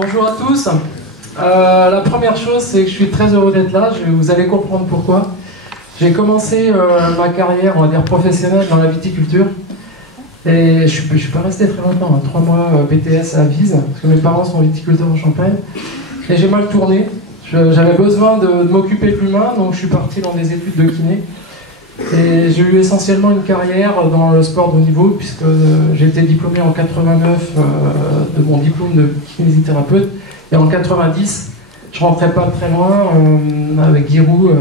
Bonjour à tous. La première chose, c'est que je suis très heureux d'être là. Vous allez comprendre pourquoi. J'ai commencé ma carrière, on va dire professionnelle, dans la viticulture. Et je ne suis pas resté très longtemps, hein, 3 mois BTS à Vise, parce que mes parents sont viticulteurs en Champagne. Et j'ai mal tourné. J'avais besoin de m'occuper de l'humain, donc je suis parti dans des études de kiné. Et j'ai eu essentiellement une carrière dans le sport de haut niveau, puisque j'ai été diplômé en 89 de mon diplôme de kinésithérapeute. Et en 90, je rentrais pas très loin avec Giroud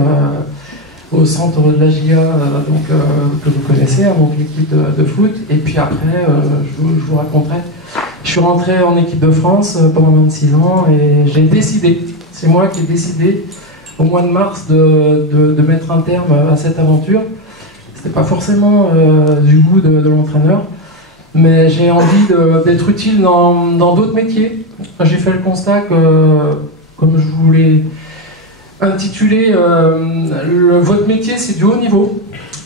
au centre de la GIA, que vous connaissez, hein, donc l'équipe de foot. Et puis après, je vous raconterai. Je suis rentré en équipe de France pendant 26 ans et j'ai décidé, c'est moi qui ai décidé au mois de mars de mettre un terme à cette aventure. C'était pas forcément du goût de l'entraîneur, mais j'ai envie d'être utile dans d'autres métiers. J'ai fait le constat que, comme je voulais intituler, votre métier c'est du haut niveau,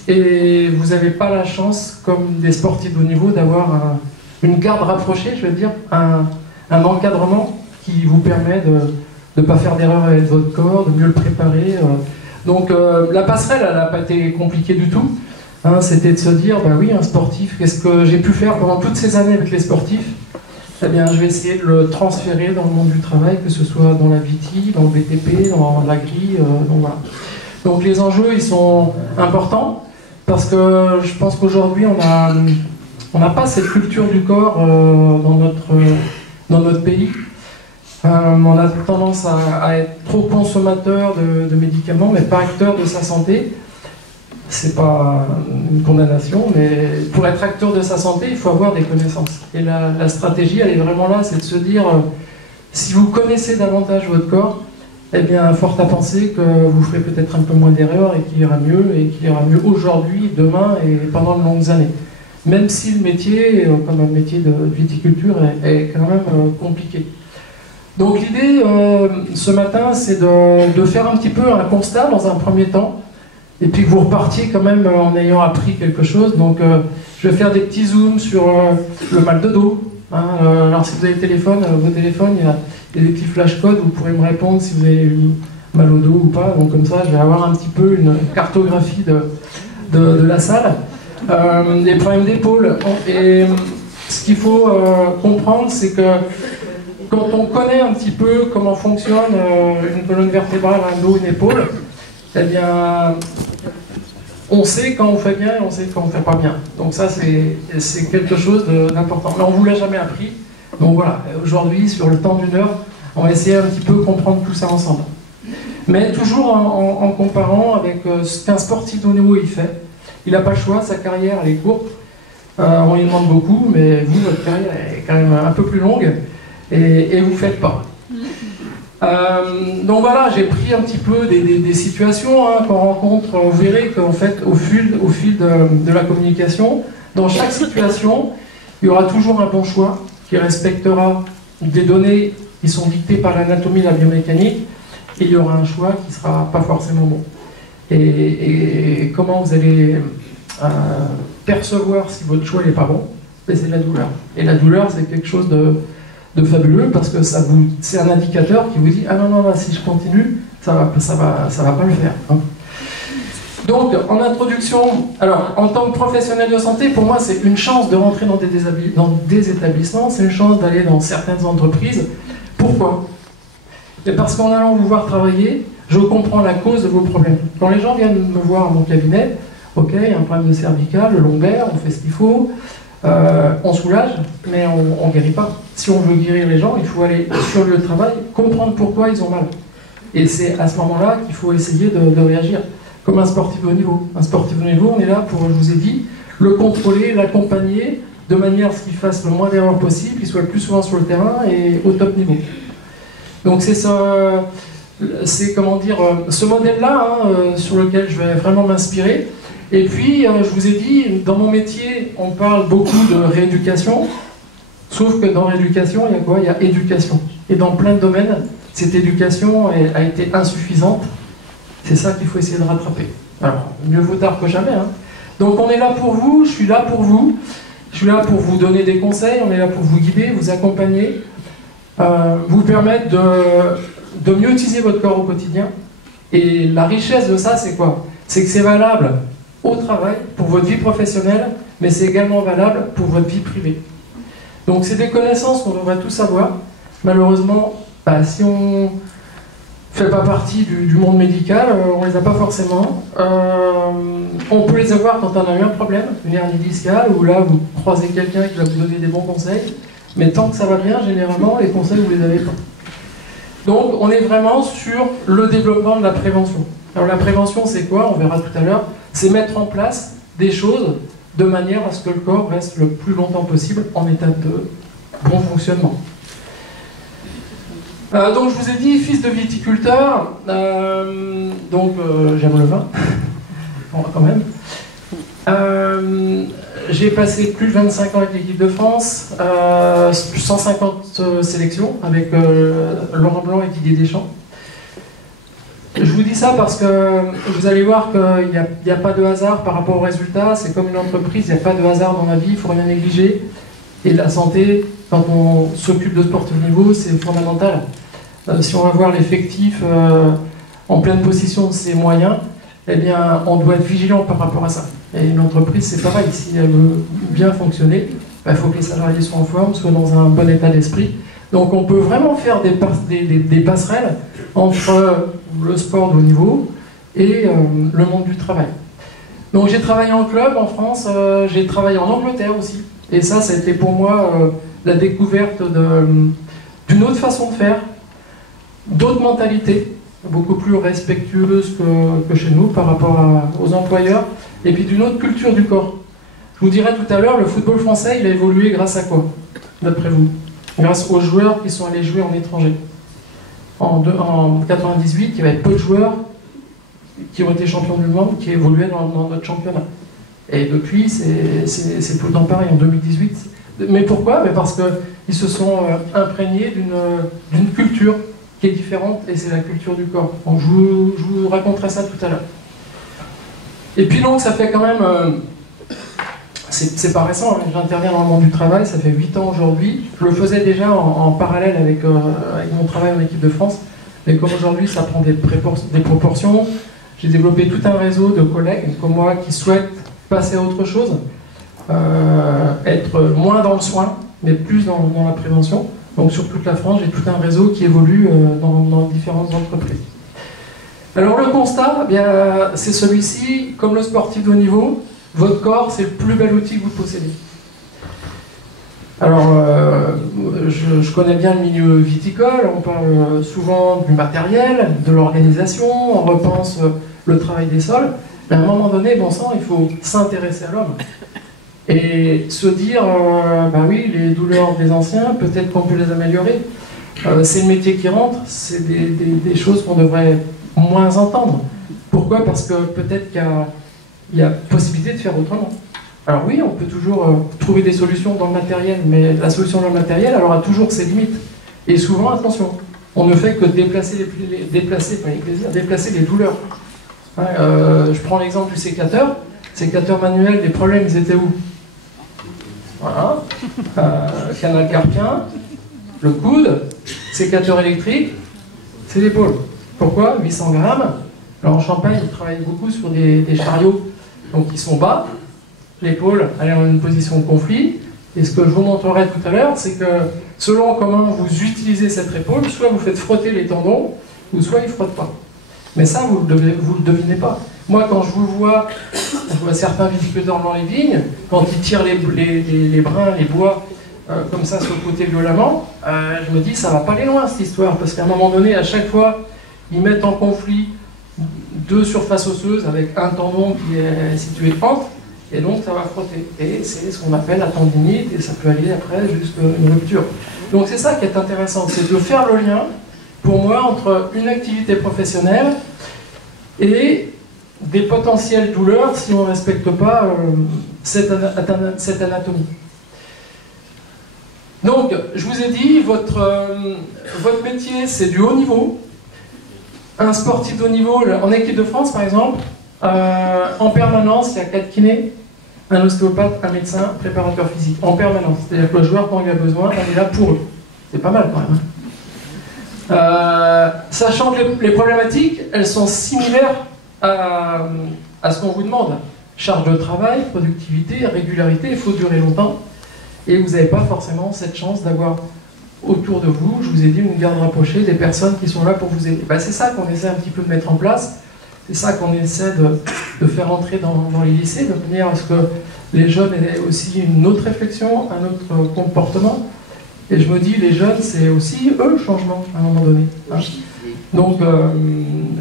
et vous n'avez pas la chance, comme des sportifs de haut niveau, d'avoir une garde rapprochée, je veux dire, un encadrement qui vous permet de ne pas faire d'erreur avec votre corps, de mieux le préparer. Donc la passerelle, elle n'a pas été compliquée du tout. Hein, c'était de se dire, bah oui, un sportif, qu'est-ce que j'ai pu faire pendant toutes ces années avec les sportifs? Eh bien, je vais essayer de le transférer dans le monde du travail, que ce soit dans la VT, dans le BTP, dans l'agri, donc voilà. Donc les enjeux, ils sont importants, parce que je pense qu'aujourd'hui, on n'a pas cette culture du corps dans notre pays. On a tendance à être trop consommateur de médicaments, mais pas acteur de sa santé. C'est pas une condamnation, mais pour être acteur de sa santé, il faut avoir des connaissances. Et la stratégie, elle est vraiment là, c'est de se dire, si vous connaissez davantage votre corps, eh bien, fort à penser que vous ferez peut-être un peu moins d'erreurs et qu'il ira mieux aujourd'hui, demain et pendant de longues années. Même si le métier, comme un métier de viticulture, est quand même compliqué. Donc l'idée, ce matin, c'est de faire un petit peu un constat dans un premier temps, et puis que vous repartiez quand même en ayant appris quelque chose. Donc je vais faire des petits zooms sur le mal de dos. Hein. Alors si vous avez vos téléphones, il y a des petits flashcodes, vous pourrez me répondre si vous avez eu mal au dos ou pas. Donc comme ça, je vais avoir un petit peu une cartographie de la salle. Des problèmes d'épaule. Et ce qu'il faut comprendre, c'est que quand on connaît un petit peu comment fonctionne une colonne vertébrale, un dos, une épaule, eh bien, on sait quand on fait bien et on sait quand on ne fait pas bien. Donc ça, c'est quelque chose d'important. Mais on ne vous l'a jamais appris. Donc voilà, aujourd'hui, sur le temps d'une heure, on va essayer un petit peu de comprendre tout ça ensemble. Mais toujours en comparant avec ce qu'un sportif de haut niveau il fait. Il n'a pas le choix, sa carrière elle est courte. On lui demande beaucoup, mais vous, votre carrière est quand même un peu plus longue. Et vous ne faites pas. Donc voilà, j'ai pris un petit peu des situations qu'on rencontre. Vous verrez qu'en fait, au fil de la communication, dans chaque situation, il y aura toujours un bon choix qui respectera des données qui sont dictées par l'anatomie et la biomécanique, et il y aura un choix qui ne sera pas forcément bon. Et comment vous allez percevoir si votre choix n'est pas bon? C'est la douleur. Et la douleur, c'est quelque chose de fabuleux, parce que c'est un indicateur qui vous dit, ah non, si je continue, ça va pas le faire. Hein. Donc, en introduction, alors, en tant que professionnel de santé, pour moi, c'est une chance de rentrer dans des établissements, c'est une chance d'aller dans certaines entreprises. Pourquoi? Et parce qu'en allant vous voir travailler, je comprends la cause de vos problèmes. Quand les gens viennent me voir à mon cabinet, ok, il y a un problème de cervical, le lombaire, on fait ce qu'il faut, on soulage, mais on ne guérit pas. Si on veut guérir les gens, il faut aller sur le lieu de travail, comprendre pourquoi ils ont mal. Et c'est à ce moment-là qu'il faut essayer de réagir, comme un sportif de haut niveau. Un sportif de haut niveau, on est là pour, je vous ai dit, le contrôler, l'accompagner, de manière à ce qu'il fasse le moins d'erreurs possible, qu'il soit le plus souvent sur le terrain et au top niveau. Donc c'est ça, c'est comment dire, ce modèle-là sur lequel je vais vraiment m'inspirer. Et puis, je vous ai dit, dans mon métier, on parle beaucoup de rééducation, sauf que dans rééducation, il y a quoi? Il y a éducation. Et dans plein de domaines, cette éducation a été insuffisante. C'est ça qu'il faut essayer de rattraper. Alors, mieux vaut tard que jamais. Hein. Donc on est là pour vous, je suis là pour vous. Je suis là pour vous donner des conseils, on est là pour vous guider, vous accompagner. vous permettent de mieux utiliser votre corps au quotidien. Et la richesse de ça, c'est quoi? C'est que c'est valable au travail, pour votre vie professionnelle, mais c'est également valable pour votre vie privée. Donc c'est des connaissances qu'on devrait tous avoir. Malheureusement, si on ne fait pas partie du monde médical, on ne les a pas forcément. On peut les avoir quand on a eu un problème, une hernie discale, où là vous croisez quelqu'un qui va vous donner des bons conseils, mais tant que ça va bien, généralement, les conseils, vous ne les avez pas. Donc on est vraiment sur le développement de la prévention. Alors la prévention, c'est quoi? On verra tout à l'heure. C'est mettre en place des choses de manière à ce que le corps reste le plus longtemps possible en état de bon fonctionnement. Donc je vous ai dit, fils de viticulteur, j'aime le vin, quand même. J'ai passé plus de 25 ans avec l'équipe de France, 150 sélections avec Laurent Blanc et Didier Deschamps. Je vous dis ça parce que vous allez voir qu'il n'y a pas de hasard par rapport aux résultats. C'est comme une entreprise, il n'y a pas de hasard dans la vie, il ne faut rien négliger. Et la santé, quand on s'occupe de sport de niveau, c'est fondamental. Si on va voir l'effectif en pleine possession de ses moyens, eh bien, on doit être vigilant par rapport à ça. Et une entreprise, c'est pareil. Si elle veut bien fonctionner, il faut que les salariés soient en forme, soient dans un bon état d'esprit. Donc on peut vraiment faire des passerelles entre le sport de haut niveau et le monde du travail. Donc j'ai travaillé en club en France, j'ai travaillé en Angleterre aussi. Et ça a été pour moi la découverte d'une autre façon de faire, d'autres mentalités, beaucoup plus respectueuses que chez nous par rapport aux employeurs, et puis d'une autre culture du corps. Je vous dirai tout à l'heure, le football français, il a évolué grâce à quoi, d'après vous? Grâce aux joueurs qui sont allés jouer en étranger. En 98, il y avait peu de joueurs qui ont été champions du monde, qui évoluaient dans notre championnat. Et depuis, c'est tout le temps pareil, en 2018. Mais pourquoi? Parce qu'ils se sont imprégnés d'une culture qui est différente, et c'est la culture du corps. Donc je vous raconterai ça tout à l'heure. Et puis donc, ça fait quand même... c'est pas récent, hein. J'interviens dans le monde du travail, ça fait 8 ans aujourd'hui. Je le faisais déjà en parallèle avec mon travail en équipe de France, mais comme aujourd'hui ça prend des proportions, j'ai développé tout un réseau de collègues comme moi qui souhaitent passer à autre chose, être moins dans le soin, mais plus dans la prévention. Donc sur toute la France, j'ai tout un réseau qui évolue dans différentes entreprises. Alors le constat, c'est celui-ci, comme le sportif de haut niveau, votre corps, c'est le plus bel outil que vous possédez. Alors, je connais bien le milieu viticole, on parle souvent du matériel, de l'organisation, on repense le travail des sols, mais à un moment donné, bon sang, il faut s'intéresser à l'homme. Et se dire, oui, les douleurs des anciens, peut-être qu'on peut les améliorer. C'est le métier qui rentre, c'est des choses qu'on devrait moins entendre. Pourquoi? Parce que peut-être qu'il y a possibilité de faire autrement. Alors oui, on peut toujours trouver des solutions dans le matériel, mais la solution dans le matériel, elle aura toujours ses limites. Et souvent, attention, on ne fait que déplacer les douleurs. Hein, je prends l'exemple du sécateur. Sécateur manuel, les problèmes, ils étaient où? Voilà. Canal carpien, le coude, sécateur électrique, c'est l'épaule. Pourquoi? 800 grammes. Alors en Champagne, ils travaillent beaucoup sur des chariots, donc ils sont bas, l'épaule elle est dans une position de conflit, et ce que je vous montrerai tout à l'heure, c'est que selon comment vous utilisez cette épaule, soit vous faites frotter les tendons, ou soit ils ne frottent pas. Mais ça, vous ne le devinez pas. Moi, quand je vois certains viticulteurs dans les vignes, quand ils tirent les brins, les bois, comme ça sur le côté violemment, je me dis, ça va pas aller loin cette histoire, parce qu'à un moment donné, à chaque fois, ils mettent en conflit deux surfaces osseuses avec un tendon qui est situé entre, et donc ça va frotter. Et c'est ce qu'on appelle la tendinite, et ça peut aller après jusqu'à une rupture. Donc c'est ça qui est intéressant, c'est de faire le lien, pour moi, entre une activité professionnelle et des potentielles douleurs si on ne respecte pas cette anatomie. Donc, je vous ai dit, votre métier, c'est du haut niveau. Un sportif de haut niveau, en équipe de France par exemple, en permanence, il y a 4 kinés, un ostéopathe, un médecin, un préparateur physique, en permanence. C'est-à-dire que le joueur, quand il a besoin, on est là pour eux. C'est pas mal quand même. Sachant que les problématiques, elles sont similaires à ce qu'on vous demande. Charge de travail, productivité, régularité, il faut durer longtemps. Et vous n'avez pas forcément cette chance d'avoir autour de vous, je vous ai dit, une garde rapprochée, des personnes qui sont là pour vous aider. C'est ça qu'on essaie un petit peu de mettre en place. C'est ça qu'on essaie de faire entrer dans les lycées, de manière à ce que les jeunes aient aussi une autre réflexion, un autre comportement. Et je me dis, les jeunes, c'est aussi eux le changement, à un moment donné. Hein. Donc,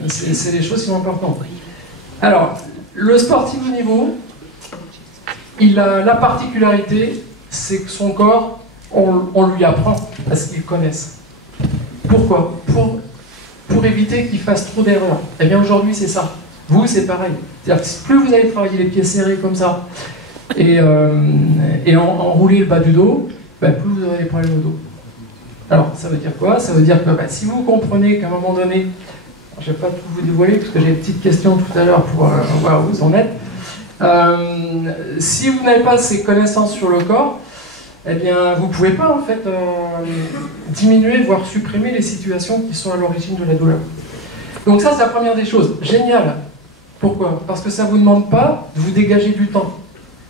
c'est des choses qui sont importantes. Alors, le sportif de niveau, il a la particularité, c'est que son corps, on lui apprend à ce qu'il connaisse. Pourquoi ? Pour éviter qu'il fasse trop d'erreurs. Eh bien, aujourd'hui, c'est ça. Vous, c'est pareil. C'est-à-dire que plus vous allez travailler les pieds serrés comme ça, et enrouler le bas du dos, plus vous aurez des problèmes au dos. Alors, ça veut dire quoi? Ça veut dire que si vous comprenez qu'à un moment donné, je ne vais pas tout vous dévoiler, parce que j'ai une petite question tout à l'heure pour voir où vous en êtes. Si vous n'avez pas ces connaissances sur le corps, eh bien, vous ne pouvez pas, en fait, diminuer, voire supprimer les situations qui sont à l'origine de la douleur. Donc ça, c'est la première des choses. Génial. Pourquoi? Parce que ça ne vous demande pas de vous dégager du temps.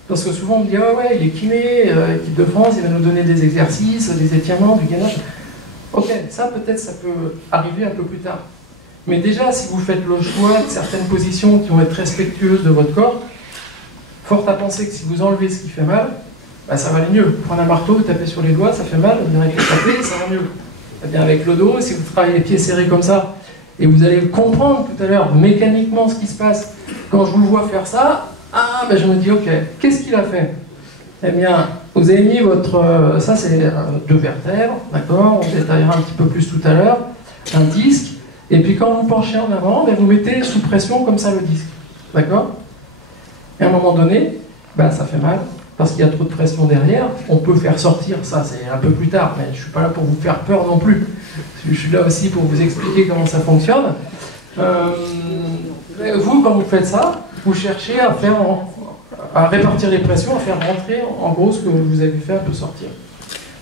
Parce que souvent, on me dit, ah ouais, il est kiné, équipe de France, il va nous donner des exercices, des étirements, du gainage. Ok, ça, peut-être, ça peut arriver un peu plus tard. Mais déjà, si vous faites le choix de certaines positions qui vont être respectueuses de votre corps, fort à penser que si vous enlevez ce qui fait mal, ça va aller mieux. Prendre un marteau, vous tapez sur les doigts, ça fait mal, vous direz que taper, ça va mieux. Eh bien, avec le dos, si vous travaillez les pieds serrés comme ça, et vous allez comprendre tout à l'heure mécaniquement ce qui se passe quand je vous vois faire ça, je me dis, ok, qu'est-ce qu'il a fait? Eh bien, vous avez mis votre... ça, c'est 2 vertèbres, d'accord? On détaillera un petit peu plus tout à l'heure. Un disque. Et puis, quand vous penchez en avant, vous mettez sous pression comme ça le disque. D'accord? Et à un moment donné, ça fait mal. Parce qu'il y a trop de pression derrière, on peut faire sortir, ça c'est un peu plus tard, mais je ne suis pas là pour vous faire peur non plus. Je suis là aussi pour vous expliquer comment ça fonctionne. Vous, quand vous faites ça, vous cherchez à répartir les pressions, à faire rentrer en gros ce que vous avez fait un peu sortir.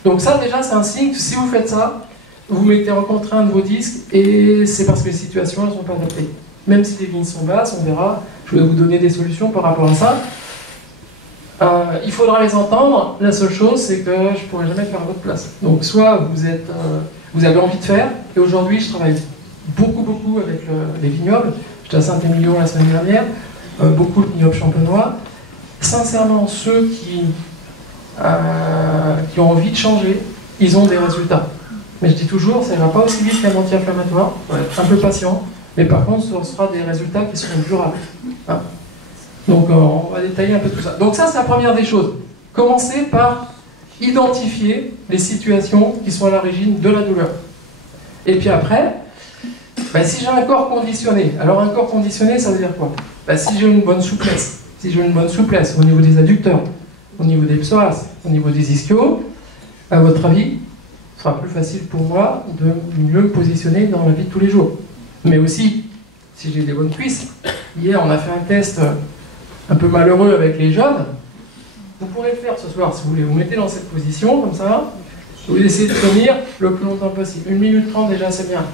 Donc ça déjà c'est un signe que si vous faites ça, vous mettez en contrainte vos disques et c'est parce que les situations elles ne sont pas adaptées. Même si les lignes sont basses, on verra, je vais vous donner des solutions par rapport à ça. Il faudra les entendre. La seule chose, c'est que je ne pourrai jamais faire à votre place. Donc, soit vous avez envie de faire, et aujourd'hui, je travaille beaucoup avec les vignobles. J'étais à Saint-Émilion la semaine dernière, beaucoup de vignobles champenois. Sincèrement, ceux qui ont envie de changer, ils ont des résultats. Mais je dis toujours, ça ne ira pas aussi vite qu'un anti-inflammatoire. Il faut être un peu patient, mais par contre, ce sera des résultats qui seront durables. Hein. Donc on va détailler un peu tout ça. Donc ça, c'est la première des choses. Commencez par identifier les situations qui sont à l'origine de la douleur. Et puis après, si j'ai un corps conditionné, alors un corps conditionné, ça veut dire quoi? Si j'ai une bonne souplesse, au niveau des adducteurs, au niveau des psoas, au niveau des ischios, à votre avis, ce sera plus facile pour moi de mieux me positionner dans la vie de tous les jours. Mais aussi, si j'ai des bonnes cuisses, hier on a fait un test un peu malheureux avec les jeunes, vous pourrez le faire ce soir si vous voulez. Vous mettez dans cette position, comme ça, vous essayez de tenir le plus longtemps possible. 1 minute 30 déjà, c'est bien.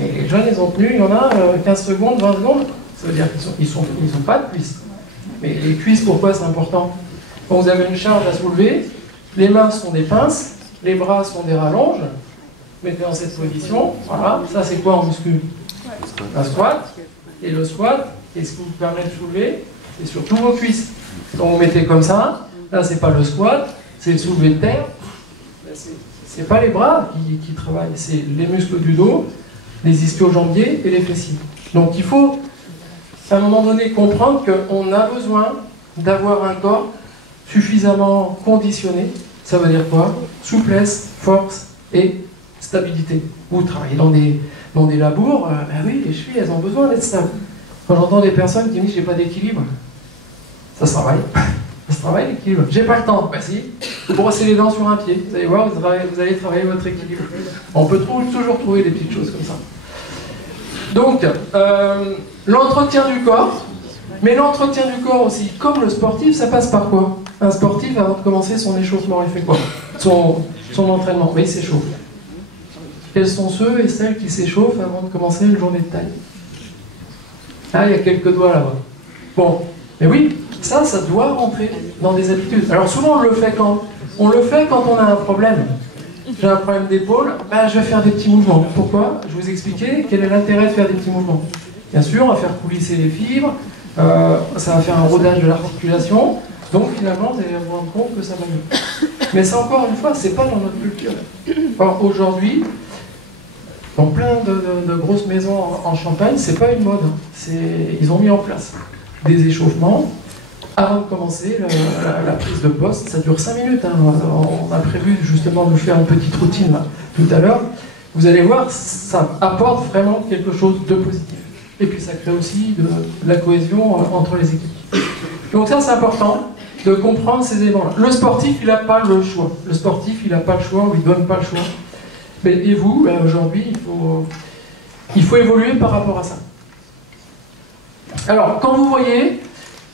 Et les jeunes, ils ont tenu, il y en a 15 secondes, 20 secondes. Ça veut dire qu'ils n'ont pas de cuisses. Mais les cuisses, pourquoi c'est important? Quand vous avez une charge à soulever, les mains sont des pinces, les bras sont des rallonges. Mettez dans cette position, voilà. Ça, c'est quoi en muscu? Un squat. Et le squat, qu'est-ce qui vous permet de soulever? C'est surtout vos cuisses. Quand vous mettez comme ça, là c'est pas le squat, c'est le soulevé de terre. C'est pas les bras qui travaillent, c'est les muscles du dos, les ischio-jambiers et les fessiers. Donc il faut, à un moment donné, comprendre qu'on a besoin d'avoir un corps suffisamment conditionné. Ça veut dire quoi? Souplesse, force et stabilité. Vous travaillez dans des labours, oui, les chevilles, elles ont besoin d'être stables. Quand j'entends des personnes qui me disent j'ai pas d'équilibre, ça se travaille. Ça se travaille l'équilibre. J'ai pas le temps. Si. Vous brossez les dents sur un pied. Vous allez voir, vous allez travailler votre équilibre. On peut toujours trouver des petites choses comme ça. Donc, l'entretien du corps. Mais l'entretien du corps aussi, comme le sportif, ça passe par quoi? Un sportif, avant de commencer son échauffement, il fait quoi? Son entraînement. Mais il s'échauffe. quels sont ceux et celles qui s'échauffent avant de commencer une journée de taille? Ah, il y a quelques doigts là-bas. Bon, mais oui, ça doit rentrer dans des habitudes. Alors souvent on le fait quand? On le fait quand on a un problème. J'ai un problème d'épaule, ben, je vais faire des petits mouvements. Pourquoi? Je vous expliquais quel est l'intérêt de faire des petits mouvements. Bien sûr, on va faire coulisser les fibres, ça va faire un rodage de l'articulation, donc finalement vous allez vous rendre compte que ça va mieux. Mais ça, encore une fois, c'est pas dans notre culture. Or aujourd'hui, dans plein de grosses maisons en Champagne, c'est pas une mode. Ils ont mis en place des échauffements avant de commencer la prise de poste. Ça dure 5 minutes. Hein. On a prévu justement de faire une petite routine là, tout à l'heure. Vous allez voir, ça apporte vraiment quelque chose de positif. Et puis ça crée aussi de la cohésion entre les équipes. Donc ça, c'est important de comprendre ces éléments-là. Le sportif, il n'a pas le choix. Le sportif, il n'a pas le choix, on ne lui donne pas le choix. Mais, et vous, ben, aujourd'hui, il faut évoluer par rapport à ça. Alors, quand vous voyez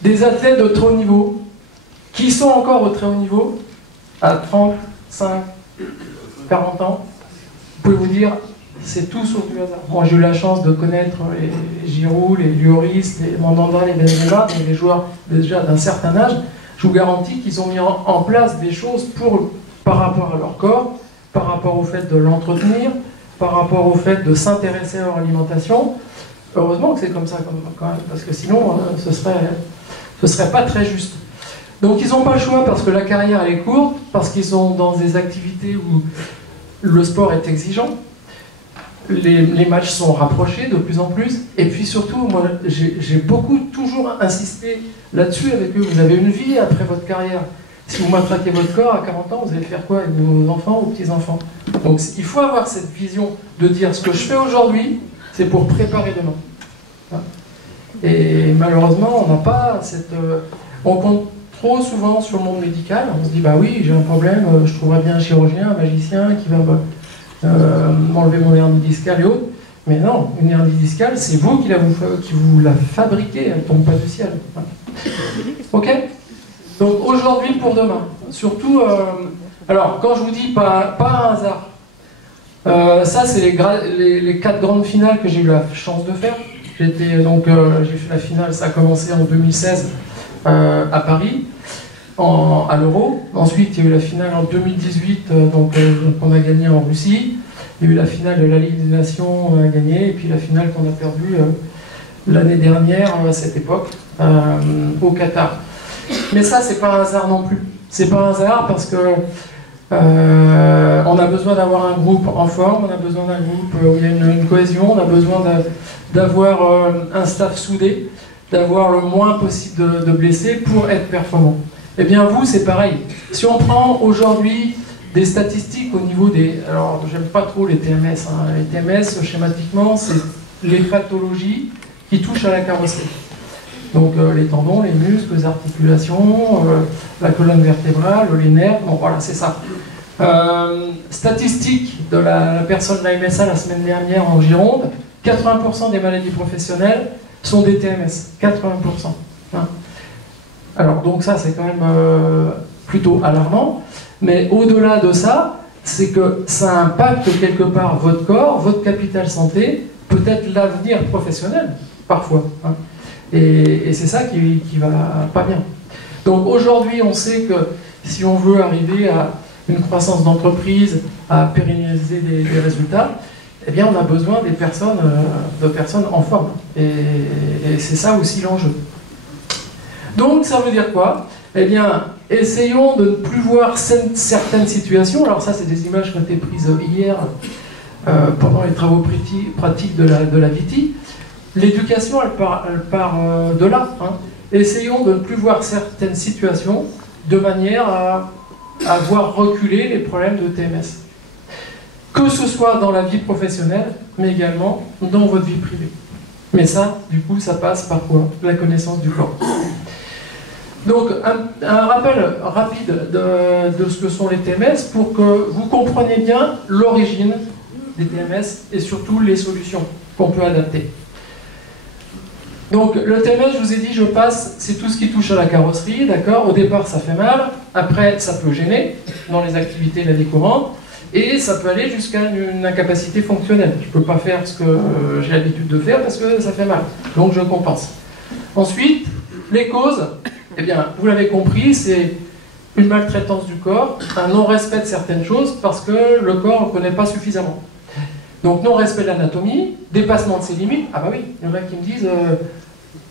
des athlètes de très haut niveau, qui sont encore au très haut niveau, à 35, 40 ans, vous pouvez vous dire, c'est tout sauf du hasard. Moi, j'ai eu la chance de connaître les Giroud, les Lloris, les Mandanda, les Benzema, les joueurs déjà d'un certain âge. Je vous garantis qu'ils ont mis en place des choses par rapport à leur corps, par rapport au fait de l'entretenir, par rapport au fait de s'intéresser à leur alimentation. Heureusement que c'est comme ça quand même, parce que sinon ce serait pas très juste. Donc ils n'ont pas le choix parce que la carrière elle est courte, parce qu'ils sont dans des activités où le sport est exigeant, les matchs sont rapprochés de plus en plus, et puis surtout, moi j'ai beaucoup toujours insisté là-dessus avec eux. Vous avez une vie après votre carrière. Si vous matraquez votre corps à 40 ans, vous allez faire quoi avec vos enfants ou petits-enfants? Donc il faut avoir cette vision de dire ce que je fais aujourd'hui, c'est pour préparer demain. Et malheureusement, on n'a pas cette... on compte trop souvent sur le monde médical. On se dit, bah oui, j'ai un problème, je trouverais bien un chirurgien, un magicien qui va m'enlever mon hernie discale et autres. Mais non, une hernie discale, c'est vous qui vous la fabriquez, elle ne tombe pas du ciel. Ok? Donc aujourd'hui pour demain, surtout, alors quand je vous dis pas un hasard, ça c'est les 4 grandes finales que j'ai eu la chance de faire. J'ai fait la finale, ça a commencé en 2016 à Paris, à l'Euro. Ensuite il y a eu la finale en 2018, qu'on a gagné en Russie. Il y a eu la finale de la Ligue des Nations gagnée, et puis la finale qu'on a perdue l'année dernière à cette époque au Qatar. Mais ça, c'est pas un hasard non plus. C'est pas un hasard parce que on a besoin d'avoir un groupe en forme, on a besoin d'un groupe où il y a une cohésion, on a besoin d'avoir un staff soudé, d'avoir le moins possible de blessés pour être performant. Eh bien vous, c'est pareil. Si on prend aujourd'hui des statistiques au niveau des... Alors, j'aime pas trop les TMS. Hein. Les TMS, schématiquement, c'est les pathologies qui touchent à la carrosserie. Donc les tendons, les muscles, les articulations, la colonne vertébrale, les nerfs, bon voilà, c'est ça. Statistique de la personne de la MSA la semaine dernière en Gironde, 80% des maladies professionnelles sont des TMS, 80%. Hein. Alors donc ça c'est quand même plutôt alarmant, mais au-delà de ça, c'est que ça impacte quelque part votre corps, votre capital santé, peut-être l'avenir professionnel, parfois. Hein. Et c'est ça qui va pas bien. Donc aujourd'hui, on sait que si on veut arriver à une croissance d'entreprise, à pérenniser des résultats, eh bien on a besoin de personnes en forme. Et c'est ça aussi l'enjeu. Donc ça veut dire quoi? Eh bien, essayons de ne plus voir certaines situations. Alors ça, c'est des images qui ont été prises hier pendant les travaux pratiques de la VITI. L'éducation, elle part de là. Hein. Essayons de ne plus voir certaines situations de manière à voir reculer les problèmes de TMS. Que ce soit dans la vie professionnelle, mais également dans votre vie privée. Mais ça, du coup, ça passe par quoi? La connaissance du corps. Donc, un rappel rapide de ce que sont les TMS pour que vous compreniez bien l'origine des TMS et surtout les solutions qu'on peut adapter. Donc le TMS, je vous ai dit, je passe, c'est tout ce qui touche à la carrosserie, d'accord? Au départ, ça fait mal, après, ça peut gêner dans les activités de la vie courante, Et ça peut aller jusqu'à une incapacité fonctionnelle. Je ne peux pas faire ce que j'ai l'habitude de faire parce que ça fait mal. Donc je compense. Ensuite, les causes, eh bien, vous l'avez compris, c'est une maltraitance du corps, un non-respect de certaines choses parce que le corps ne connaît pas suffisamment. Donc non-respect de l'anatomie, dépassement de ses limites. Ah bah oui, il y en a qui me disent,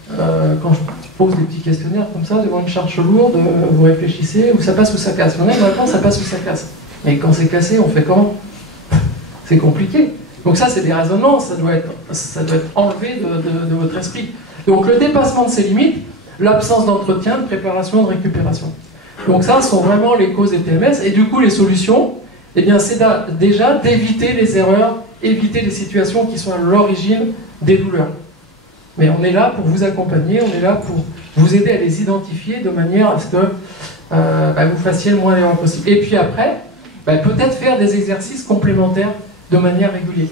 quand je pose des petits questionnaires comme ça, devant une charge lourde, vous réfléchissez, ou ça passe ou ça casse. On a une réponse, ça passe ou ça casse. Mais quand c'est cassé, on fait comment? C'est compliqué. Donc ça, c'est des raisonnements, ça doit être enlevé de votre esprit. Donc le dépassement de ses limites, l'absence d'entretien, de préparation, de récupération. Donc ça, sont vraiment les causes des TMS. Et du coup, les solutions, eh bien, c'est déjà d'éviter les erreurs, éviter les situations qui sont à l'origine des douleurs. Mais on est là pour vous accompagner, on est là pour vous aider à les identifier de manière à ce que vous fassiez le moins d'erreurs possible. Et puis après, peut-être faire des exercices complémentaires de manière régulière.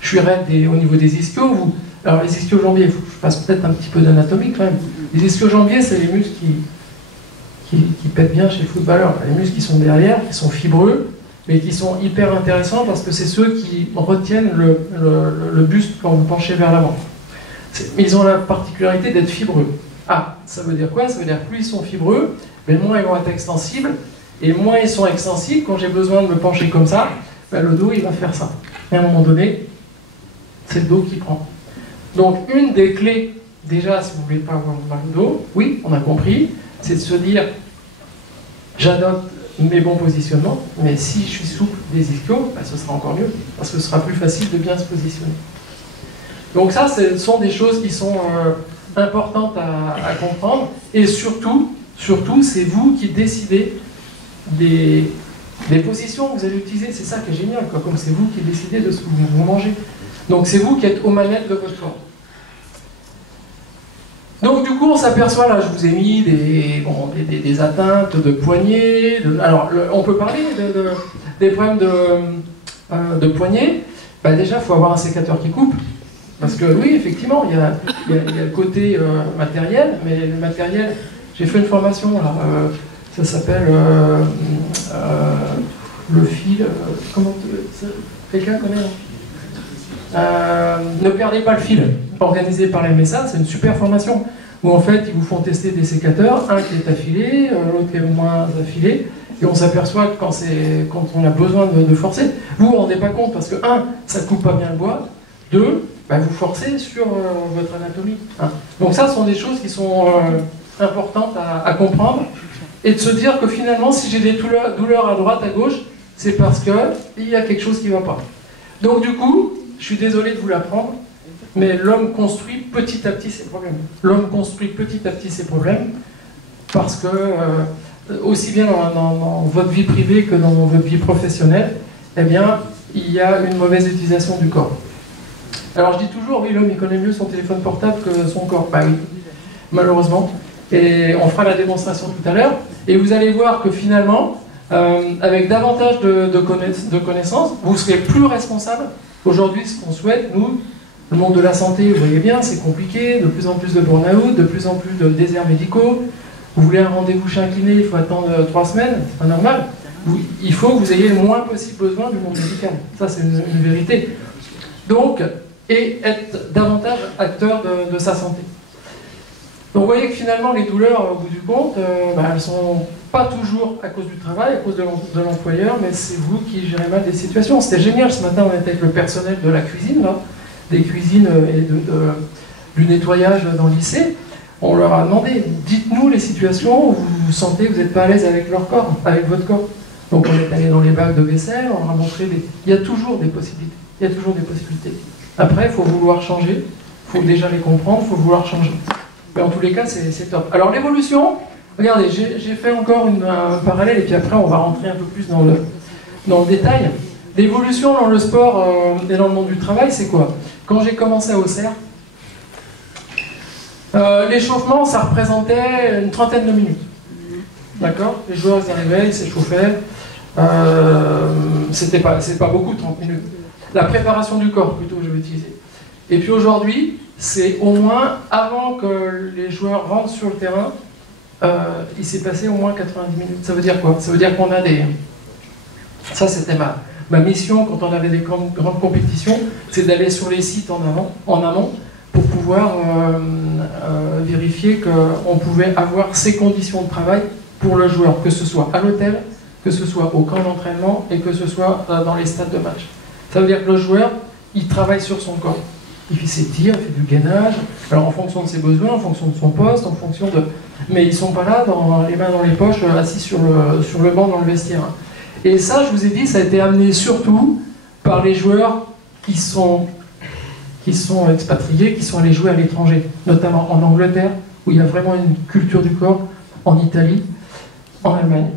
Je suis raide au niveau des ischios. Alors les ischio-jambiers, il faut que je fasse peut-être un petit peu d'anatomie quand même. Les ischio-jambiers, c'est les muscles qui pètent bien chez les footballeurs. Les muscles qui sont derrière, qui sont fibreux, mais qui sont hyper intéressants parce que c'est ceux qui retiennent le buste quand vous penchez vers l'avant. Mais ils ont la particularité d'être fibreux. Ah, ça veut dire quoi? Ça veut dire que plus ils sont fibreux, mais moins ils vont être extensibles. Et moins ils sont extensibles, quand j'ai besoin de me pencher comme ça, le dos il va faire ça. Et à un moment donné, c'est le dos qui prend. Donc une des clés, déjà si vous ne voulez pas avoir mal au dos, oui, on a compris, c'est de se dire, j'adopte mes bons positionnements, mais si je suis souple des ischios, ce sera encore mieux, parce que ce sera plus facile de bien se positionner. Donc ça, ce sont des choses qui sont importantes à comprendre, et surtout, c'est vous qui décidez des positions que vous allez utiliser. C'est ça qui est génial, quoi. Comme c'est vous qui décidez de ce que vous mangez. Donc c'est vous qui êtes aux manettes de votre corps. Donc du coup on s'aperçoit, là je vous ai mis des atteintes de poignets, alors on peut parler des problèmes de poignets. Déjà il faut avoir un sécateur qui coupe, parce que oui effectivement il y a le côté matériel, mais le matériel, j'ai fait une formation là, ça s'appelle le fil, quelqu'un connaît ne perdez pas le fil, organisé par la MSA, c'est une super formation où en fait ils vous font tester des sécateurs, un qui est affilé, l'autre qui est moins affilé, et on s'aperçoit que quand on a besoin de forcer, vous vous rendez pas compte parce que ça coupe pas bien le bois, deux, vous forcez sur votre anatomie. Donc ça, ce sont des choses qui sont importantes à comprendre, et de se dire que finalement si j'ai des douleurs à droite, à gauche, c'est parce qu'il y a quelque chose qui ne va pas. Donc du coup, je suis désolé de vous l'apprendre, mais l'homme construit petit à petit ses problèmes. L'homme construit petit à petit ses problèmes, parce que, aussi bien dans votre vie privée que dans votre vie professionnelle, eh bien, il y a une mauvaise utilisation du corps. Alors je dis toujours, oui, l'homme il connaît mieux son téléphone portable que son corps. Oui, malheureusement. Et on fera la démonstration tout à l'heure. Et vous allez voir que finalement, avec davantage de connaissances, vous serez plus responsable. Aujourd'hui, ce qu'on souhaite, nous, le monde de la santé, vous voyez bien, c'est compliqué, de plus en plus de burn-out, de plus en plus de déserts médicaux. Vous voulez un rendez-vous chez un kiné, il faut attendre 3 semaines, c'est pas normal. Il faut que vous ayez le moins possible besoin du monde médical. Ça, c'est une vérité. Donc, et être davantage acteur de sa santé. Donc vous voyez que finalement les douleurs, au bout du compte, elles ne sont pas toujours à cause du travail, à cause de l'employeur, mais c'est vous qui gérez mal des situations. C'était génial, ce matin on était avec le personnel de la cuisine, là, des cuisines et du nettoyage dans le lycée. On leur a demandé, dites-nous les situations où vous vous sentez, vous n'êtes pas à l'aise avec leur corps, avec votre corps. Donc on est allé dans les bacs de vaisselle, on leur a montré il y a toujours des possibilités. Il y a toujours des possibilités. Après, il faut vouloir changer, il faut déjà les comprendre, il faut vouloir changer. Mais en tous les cas, c'est top. Alors l'évolution, regardez, j'ai fait encore un parallèle, et puis après on va rentrer un peu plus dans le détail. L'évolution dans le sport et dans le monde du travail, c'est quoi? Quand j'ai commencé à Auxerre, l'échauffement, ça représentait une trentaine de minutes. D'accord? Les joueurs, ils arrivaient, ils s'échauffaient. C'est pas beaucoup, 30 minutes. La préparation du corps, plutôt, je vais utiliser. Et puis aujourd'hui, c'est au moins, avant que les joueurs rentrent sur le terrain, il s'est passé au moins 90 minutes. Ça veut dire quoi? Ça veut dire qu'on a Ça, c'était ma mission quand on avait des grandes compétitions, c'est d'aller sur les sites en amont pour pouvoir vérifier qu'on pouvait avoir ces conditions de travail pour le joueur, que ce soit à l'hôtel, que ce soit au camp d'entraînement et que ce soit dans les stades de match. Ça veut dire que le joueur, il travaille sur son corps. Il fait ses tirs, il fait du gainage, alors en fonction de ses besoins, en fonction de son poste, en fonction de... Mais ils ne sont pas là, les mains dans les poches, assis sur le banc dans le vestiaire. Et ça, je vous ai dit, ça a été amené surtout par les joueurs qui sont expatriés, qui sont allés jouer à l'étranger, notamment en Angleterre, où il y a vraiment une culture du corps, en Italie, en Allemagne.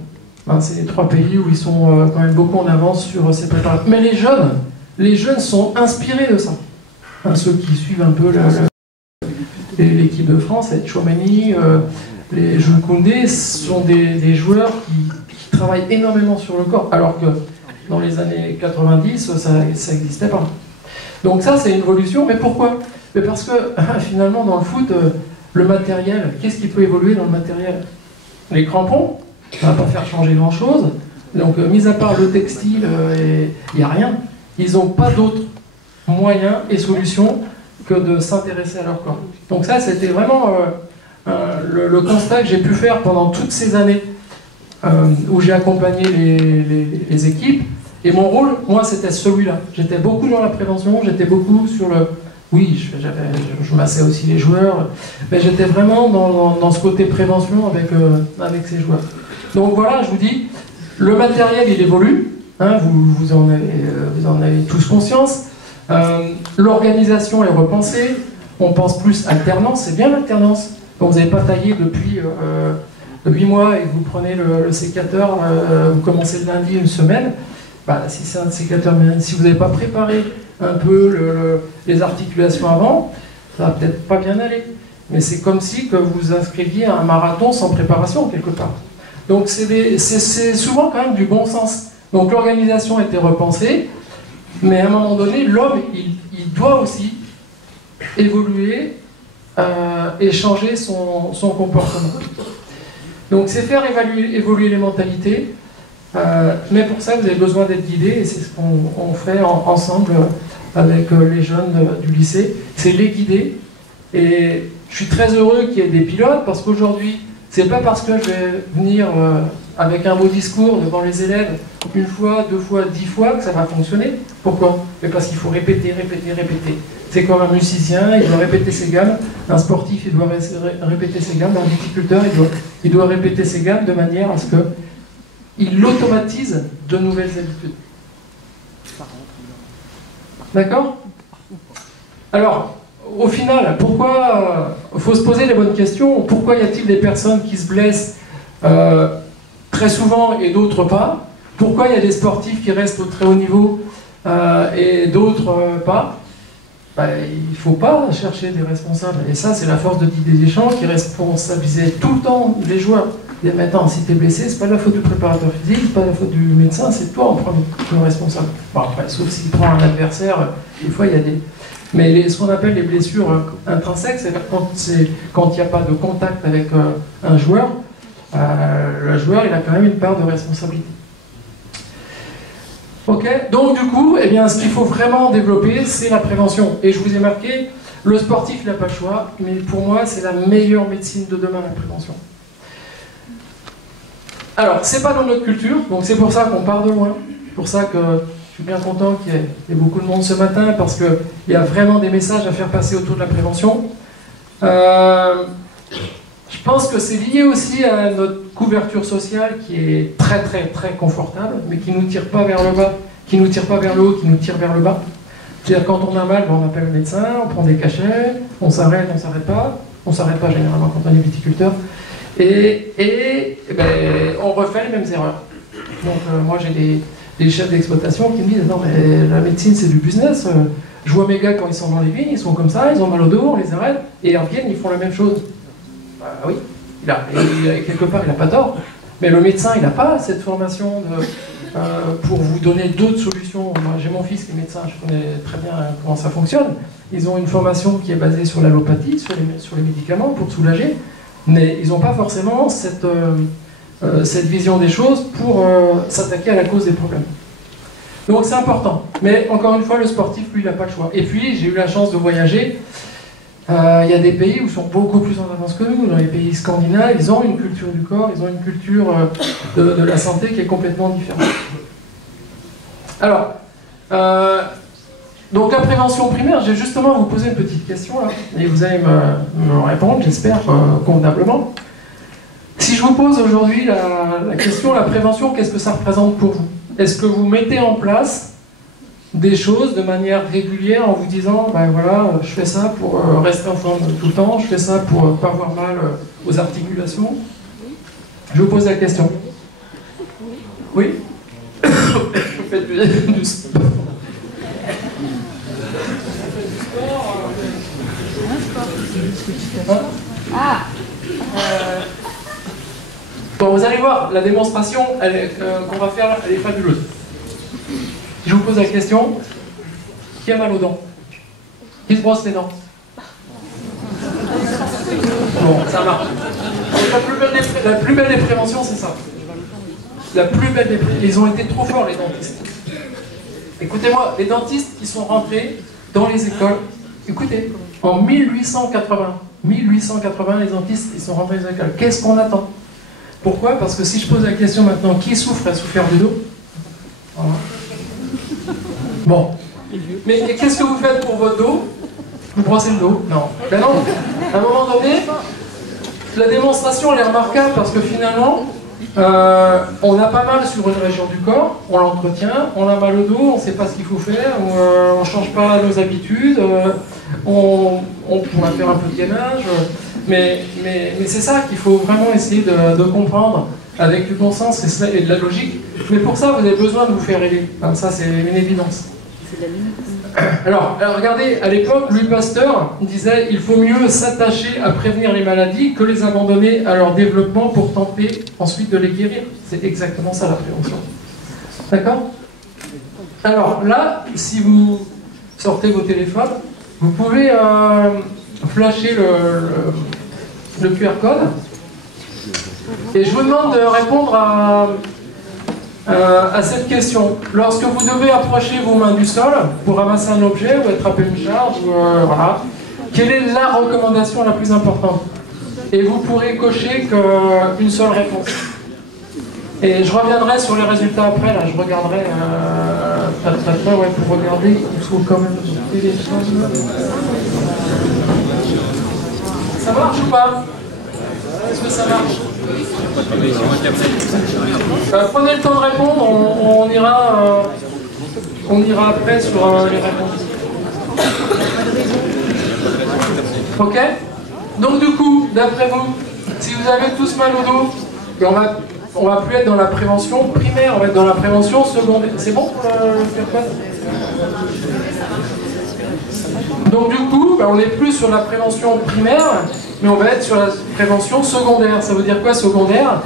C'est les 3 pays où ils sont quand même beaucoup en avance sur ces préparations. Mais les jeunes sont inspirés de ça. Ceux qui suivent un peu l'équipe de France, les Tchouameni, les Jules Koundé, sont des joueurs qui travaillent énormément sur le corps, alors que dans les années 90, ça n'existait pas. Donc ça, c'est une évolution, mais pourquoi? Mais parce que finalement, dans le foot, le matériel, qu'est-ce qui peut évoluer dans le matériel? Les crampons, ça ne va pas faire changer grand-chose. Donc, mis à part le textile, il n'y a rien. Ils n'ont pas d'autres moyens et solutions que de s'intéresser à leur corps. Donc ça, c'était vraiment le constat que j'ai pu faire pendant toutes ces années où j'ai accompagné les équipes. Et mon rôle, moi, c'était celui-là. J'étais beaucoup dans la prévention, j'étais beaucoup sur le... Oui, je massais aussi les joueurs, mais j'étais vraiment dans ce côté prévention avec ces joueurs. Donc voilà, je vous dis, le matériel, il évolue, hein, vous en avez tous conscience. L'organisation est repensée, on pense plus alternance, c'est bien l'alternance. Donc vous n'avez pas taillé depuis 8 mois et que vous prenez le sécateur, vous commencez le lundi une semaine. Si c'est un sécateur, mais si vous n'avez pas préparé un peu les articulations avant, ça va peut-être pas bien aller. Mais c'est comme si que vous inscriviez à un marathon sans préparation, quelque part. Donc c'est souvent quand même du bon sens. Donc l'organisation a été repensée, mais à un moment donné, l'homme, il doit aussi évoluer et changer son comportement. Donc c'est faire évoluer les mentalités, mais pour ça, vous avez besoin d'être guidé, et c'est ce qu'on fait ensemble avec les jeunes du lycée, c'est les guider. Et je suis très heureux qu'il y ait des pilotes, parce qu'aujourd'hui, c'est pas parce que je vais venir avec un beau discours devant les élèves une fois, 2 fois, 10 fois que ça va fonctionner. Pourquoi? Mais parce qu'il faut répéter, répéter, répéter. C'est comme un musicien, il doit répéter ses gammes, un sportif, il doit répéter ses gammes, un viticulteur, il doit répéter ses gammes de manière à ce qu'il automatise de nouvelles habitudes. D'accord? Alors, au final, pourquoi il faut se poser les bonnes questions? Pourquoi y a-t-il des personnes qui se blessent très souvent et d'autres pas? Pourquoi il y a des sportifs qui restent au très haut niveau et d'autres pas? Il ne faut pas chercher des responsables. Et ça, c'est la force de Didier Deschamps qui responsabilisait tout le temps les joueurs. Et maintenant, si tu es blessé, c'est pas de la faute du préparateur physique, c'est pas de la faute du médecin, c'est toi en premier, le responsable. Bon, après, sauf s'il prend un adversaire, des fois il y a des... Mais ce qu'on appelle les blessures intrinsèques, c'est quand il n'y a pas de contact avec un joueur, le joueur il a quand même une part de responsabilité. Ok, donc du coup, eh bien, ce qu'il faut vraiment développer, c'est la prévention. Et je vous ai marqué, le sportif il n'a pas le choix, mais pour moi c'est la meilleure médecine de demain, la prévention. Alors, c'est pas dans notre culture, donc c'est pour ça qu'on part de loin. C'est pour ça que je suis bien content qu'il y ait beaucoup de monde ce matin, parce qu'il y a vraiment des messages à faire passer autour de la prévention. Je pense que c'est lié aussi à notre couverture sociale qui est très très très confortable, mais qui ne nous tire pas vers le bas, qui ne nous tire pas vers le haut, qui nous tire vers le bas. C'est-à-dire quand on a mal, on appelle le médecin, on prend des cachets, on s'arrête, on ne s'arrête pas. On ne s'arrête pas généralement quand on est viticulteur. Et on refait les mêmes erreurs. Donc moi j'ai des chefs d'exploitation qui me disent non mais la médecine c'est du business, je vois mes gars quand ils sont dans les vignes, ils sont comme ça, ils ont mal au dos, on les arrête, et ils reviennent, ils font la même chose. Oui, quelque part il n'a pas tort, mais le médecin il n'a pas cette formation pour vous donner d'autres solutions. Moi j'ai mon fils qui est médecin, je connais très bien comment ça fonctionne. Ils ont une formation qui est basée sur l'allopathie, sur les médicaments pour soulager, mais ils n'ont pas forcément cette vision des choses pour s'attaquer à la cause des problèmes. Donc c'est important. Mais encore une fois, le sportif, lui, il n'a pas le choix. Et puis, j'ai eu la chance de voyager. Il y a des pays où ils sont beaucoup plus en avance que nous. Dans les pays scandinaves, ils ont une culture du corps, ils ont une culture de la santé qui est complètement différente. Alors, donc la prévention primaire, j'ai justement vous poser une petite question là, et vous allez me répondre, j'espère, convenablement. Si je vous pose aujourd'hui la question, la prévention, qu'est-ce que ça représente pour vous? Est-ce que vous mettez en place des choses de manière régulière en vous disant, ben voilà, je fais ça pour rester en forme tout le temps, je fais ça pour ne pas avoir mal aux articulations? Je vous pose la question. Oui? Vous faites du sport. Bon, vous allez voir, la démonstration qu'on va faire, elle est fabuleuse. Je vous pose la question, qui a mal aux dents? Qui se brosse les dents? Bon, ça marche. Donc, la plus belle des préventions, c'est ça. La plus belle des préventions. Ils ont été trop forts, les dentistes. Écoutez-moi, les dentistes qui sont rentrés dans les écoles, écoutez, en 1880, les dentistes, ils sont rentrés dans les écoles. Qu'est-ce qu'on attend? Pourquoi? Parce que si je pose la question maintenant, qui souffre à souffrir du dos? Voilà. Bon. Mais qu'est-ce que vous faites pour votre dos? Vous brossez le dos? Non. Ben non. À un moment donné, la démonstration elle est remarquable parce que finalement, on a pas mal sur une région du corps, on l'entretient, on a mal au dos, on ne sait pas ce qu'il faut faire, on ne change pas nos habitudes, on pourrait faire un peu de gainage, mais c'est ça qu'il faut vraiment essayer de comprendre avec du bon sens et de la logique. Mais pour ça, vous avez besoin de vous faire aider. Enfin, ça, c'est une évidence. Alors, regardez, à l'époque, Louis Pasteur disait « Il faut mieux s'attacher à prévenir les maladies que les abandonner à leur développement pour tenter ensuite de les guérir. » C'est exactement ça, la prévention. D'accord? Alors, là, si vous sortez vos téléphones, vous pouvez flasher le QR code. Et je vous demande de répondre à cette question. Lorsque vous devez approcher vos mains du sol pour ramasser un objet ou attraper une charge, voilà, quelle est la recommandation la plus importante? Et vous pourrez cocher qu'une seule réponse. Et je reviendrai sur les résultats après, là, je regarderai après, ouais, pour regarder, il faut quand même téléphone. Ça marche ou pas? Est-ce que ça marche? Prenez le temps de répondre, on ira après sur les réponses. Ok? Donc du coup, d'après vous, si vous avez tous mal au dos, on va plus être dans la prévention primaire, on va être dans la prévention secondaire. C'est bon pour le faire quoi? Donc du coup, on n'est plus sur la prévention primaire, mais on va être sur la prévention secondaire. Ça veut dire quoi secondaire?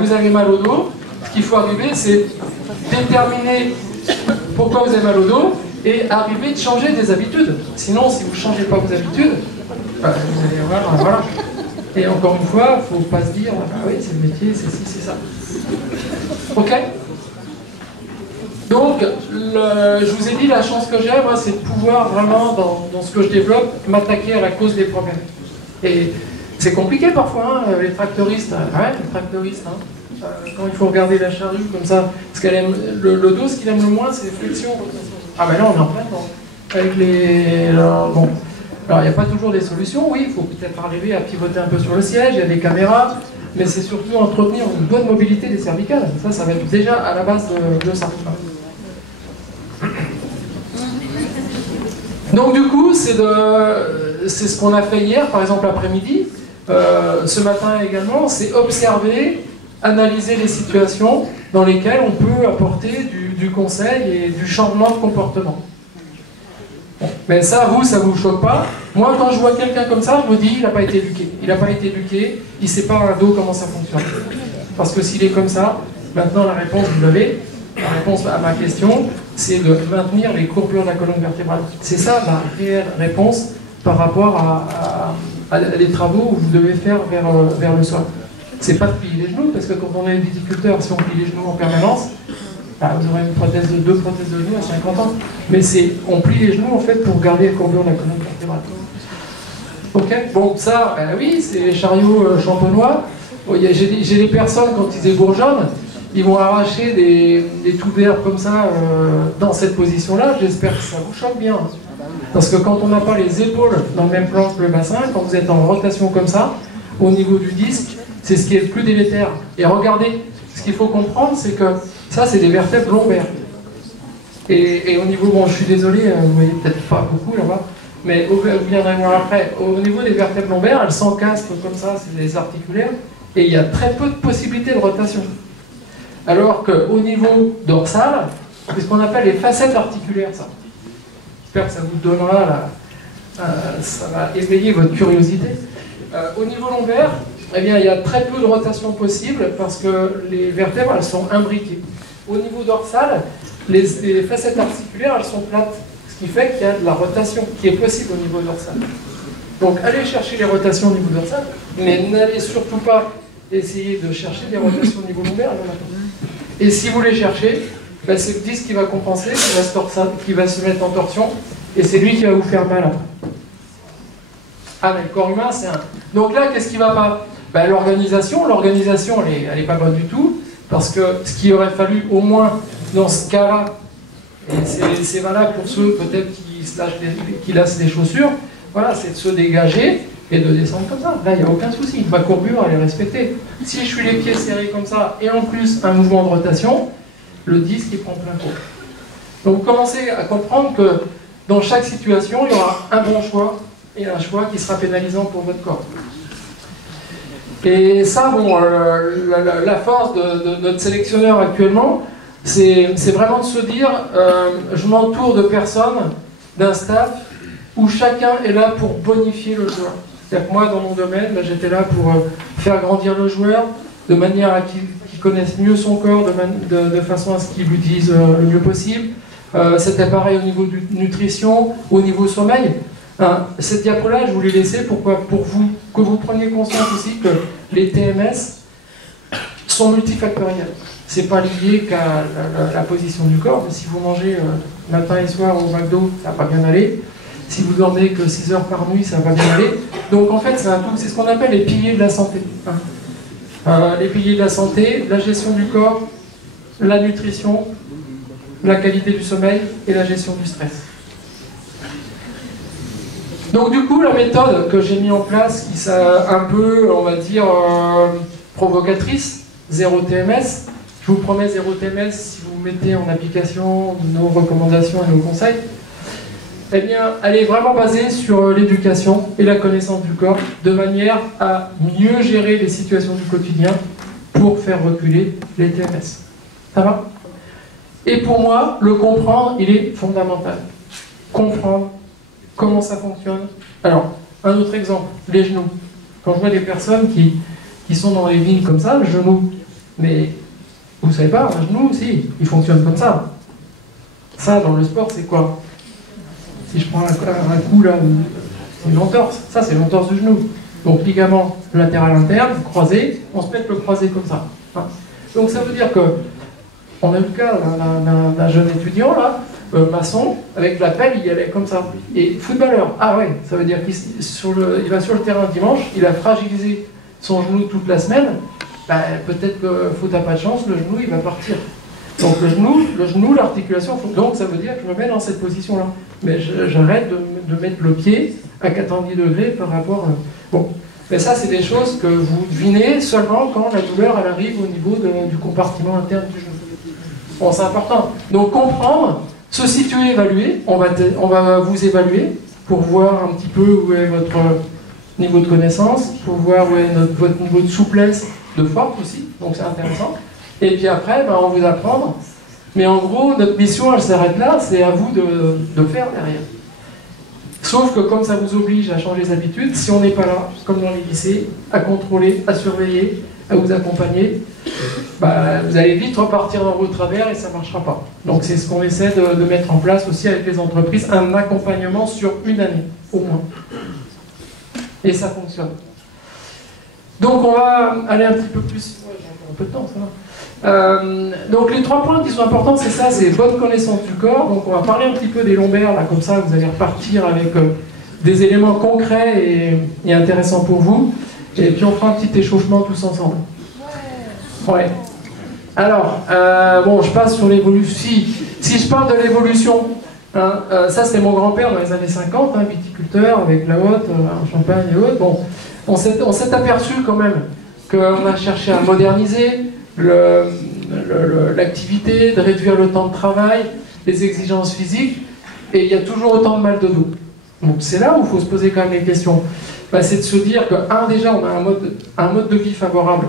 Vous avez mal au dos, ce qu'il faut arriver, c'est déterminer pourquoi vous avez mal au dos et arriver de changer des habitudes. Sinon, si vous ne changez pas vos habitudes, vous allez voir, voilà. Et encore une fois, il ne faut pas se dire, ah oui, c'est le métier, c'est ci, c'est ça. Ok? Donc, je vous ai dit, la chance que j'ai, moi, c'est de pouvoir vraiment, dans ce que je développe, m'attaquer à la cause des problèmes. Et c'est compliqué parfois, hein, les tracteuristes, quand il faut regarder la charrue comme ça, parce qu'elle aime, le dos, ce qu'il aime le moins, c'est les flexions. Ah ben là, on est en plein dedans. Avec les... bon. Alors, il n'y a pas toujours des solutions, oui, il faut peut-être arriver à pivoter un peu sur le siège, il y a des caméras, mais c'est surtout entretenir une bonne mobilité des cervicales. Ça va être déjà à la base de ça. Donc du coup, c'est ce qu'on a fait hier, par exemple l'après-midi, ce matin également, c'est observer, analyser les situations dans lesquelles on peut apporter du conseil et du changement de comportement. Bon, mais ça vous choque pas. Moi, quand je vois quelqu'un comme ça, je me dis, il n'a pas été éduqué. Il n'a pas été éduqué, il ne sait pas un dos comment ça fonctionne. Parce que s'il est comme ça, maintenant la réponse, vous l'avez. La réponse à ma question, c'est de maintenir les courbures de la colonne vertébrale. C'est ça la réelle réponse par rapport à les travaux que vous devez faire vers le sol. C'est pas de plier les genoux, parce que quand on est viticulteur, si on plie les genoux en permanence, bah, vous aurez deux prothèses de genoux à 50 ans. Mais on plie les genoux en fait pour garder la courbure de la colonne vertébrale. Ok, bon, ça, oui, c'est les chariots champenois. Bon, j'ai des personnes, quand ils ébourgeonnent, ils vont arracher des trous d'air comme ça dans cette position-là. J'espère que ça vous choque bien. Parce que quand on n'a pas les épaules dans le même plan que le bassin, quand vous êtes en rotation comme ça, au niveau du disque, c'est ce qui est le plus délétère. Et regardez, ce qu'il faut comprendre, c'est que ça, c'est des vertèbres lombaires. Et au niveau, bon, je suis désolé, vous voyez peut-être pas beaucoup là-bas, mais vous viendrez voir après, au niveau des vertèbres lombaires, elles s'encastrent comme ça, c'est des articulaires, et il y a très peu de possibilités de rotation. Alors qu'au niveau dorsal, c'est ce qu'on appelle les facettes articulaires, ça. J'espère que ça vous donnera, ça va éveiller votre curiosité. Au niveau lombaire, eh bien, il y a très peu de rotation possible parce que les vertèbres, elles sont imbriquées. Au niveau dorsal, les facettes articulaires, elles sont plates, ce qui fait qu'il y a de la rotation qui est possible au niveau dorsal. Donc, allez chercher les rotations au niveau dorsal, mais n'allez surtout pas essayer de chercher des rotations au niveau lombaire. Et si vous les cherchez, ben, c'est le disque qui va compenser, qui va se mettre en torsion, et c'est lui qui va vous faire mal après. Ah, mais le corps humain, c'est un... Donc là, qu'est-ce qui va pas? Ben, l'organisation, elle est pas bonne du tout, parce que ce qu'il aurait fallu, au moins, dans ce cas-là, et c'est valable pour ceux, peut-être, qui lassent les chaussures, voilà, c'est de se dégager et de descendre comme ça. Là, il n'y a aucun souci. Ma courbure, elle est respectée. Si je suis les pieds serrés comme ça, et en plus, un mouvement de rotation, le disque, il prend plein cours. Donc, commencez à comprendre que dans chaque situation, il y aura un bon choix et un choix qui sera pénalisant pour votre corps. Et ça, bon, la force de notre sélectionneur actuellement, c'est vraiment de se dire, je m'entoure de personnes, d'un staff, où chacun est là pour bonifier le joueur. C'est-à-dire que moi, dans mon domaine, j'étais là pour faire grandir le joueur, de manière à qu'il connaisse mieux son corps, de façon à ce qu'il l'utilise le mieux possible. C'était pareil au niveau de nutrition, au niveau sommeil. Cette diapo-là, je vous l'ai laissée pourquoi? Pour vous, que vous preniez conscience aussi que les TMS sont multifactoriels. C'est pas lié qu'à la position du corps, mais si vous mangez matin et soir au McDo, ça va pas bien aller. Si vous dormez que 6 heures par nuit, ça va bien aller. Donc en fait, c'est un tout, c'est ce qu'on appelle les piliers de la santé. Les piliers de la santé, la gestion du corps, la nutrition, la qualité du sommeil et la gestion du stress. Donc du coup, la méthode que j'ai mis en place, qui est un peu, on va dire, provocatrice, 0 TMS, je vous promets 0 TMS si vous mettez en application nos recommandations et nos conseils, eh bien, elle est vraiment basée sur l'éducation et la connaissance du corps, de manière à mieux gérer les situations du quotidien pour faire reculer les TMS. Ça va? Et pour moi, le comprendre, il est fondamental. Comprendre comment ça fonctionne. Alors, un autre exemple, les genoux. Quand je vois des personnes qui sont dans les vignes comme ça, le genou, mais vous savez pas, un genou aussi, il fonctionne comme ça. Ça, dans le sport, c'est quoi? Si je prends un coup là, c'est une entorse. Ça, c'est l'entorse du genou. Donc, ligament latéral interne, croisé, on se met le croisé comme ça. Donc, ça veut dire que, on a eu le cas d'un jeune étudiant là, maçon, avec la pelle, il y allait comme ça. Et footballeur, ah ouais, ça veut dire qu'il va sur le terrain dimanche, il a fragilisé son genou toute la semaine, ben, peut-être que faute à pas de chance, le genou il va partir. Donc le genou, l'articulation, donc ça veut dire que je me mets dans cette position-là. Mais j'arrête de mettre le pied à 90 degrés par rapport à... Bon, mais ça c'est des choses que vous devinez seulement quand la douleur elle arrive au niveau du compartiment interne du genou. Bon, c'est important. Donc comprendre, se situer, évaluer, on va vous évaluer pour voir un petit peu où est votre niveau de connaissance, pour voir où est votre niveau de souplesse, de force aussi, donc c'est intéressant. Et puis après, ben, on va vous apprendre. Mais en gros, notre mission, elle s'arrête là, c'est à vous de faire derrière. Sauf que comme ça vous oblige à changer les habitudes, si on n'est pas là, comme dans les lycées, à contrôler, à surveiller, à vous accompagner, bah, vous allez vite repartir dans vos travers et ça ne marchera pas. Donc c'est ce qu'on essaie de mettre en place aussi avec les entreprises, un accompagnement sur une année, au moins. Et ça fonctionne. Donc on va aller un petit peu plus... Ouais, j'ai encore un peu de temps, ça va. Donc les 3 points qui sont importants, c'est ça, c'est bonne connaissance du corps. Donc on va parler un petit peu des lombaires, là, comme ça vous allez repartir avec des éléments concrets et intéressants pour vous. Et puis on fera un petit échauffement tous ensemble. Ouais. Alors, bon, je passe sur l'évolution. Si je parle de l'évolution, hein, ça c'était mon grand-père dans les années 50, hein, viticulteur avec la Haute, en Champagne et autres. Bon, on s'est aperçu quand même qu'on a cherché à moderniser l'activité, de réduire le temps de travail, les exigences physiques, et il y a toujours autant de mal de dos. Donc c'est là où il faut se poser quand même les questions. Bah, c'est de se dire que, déjà, on a un mode de vie favorable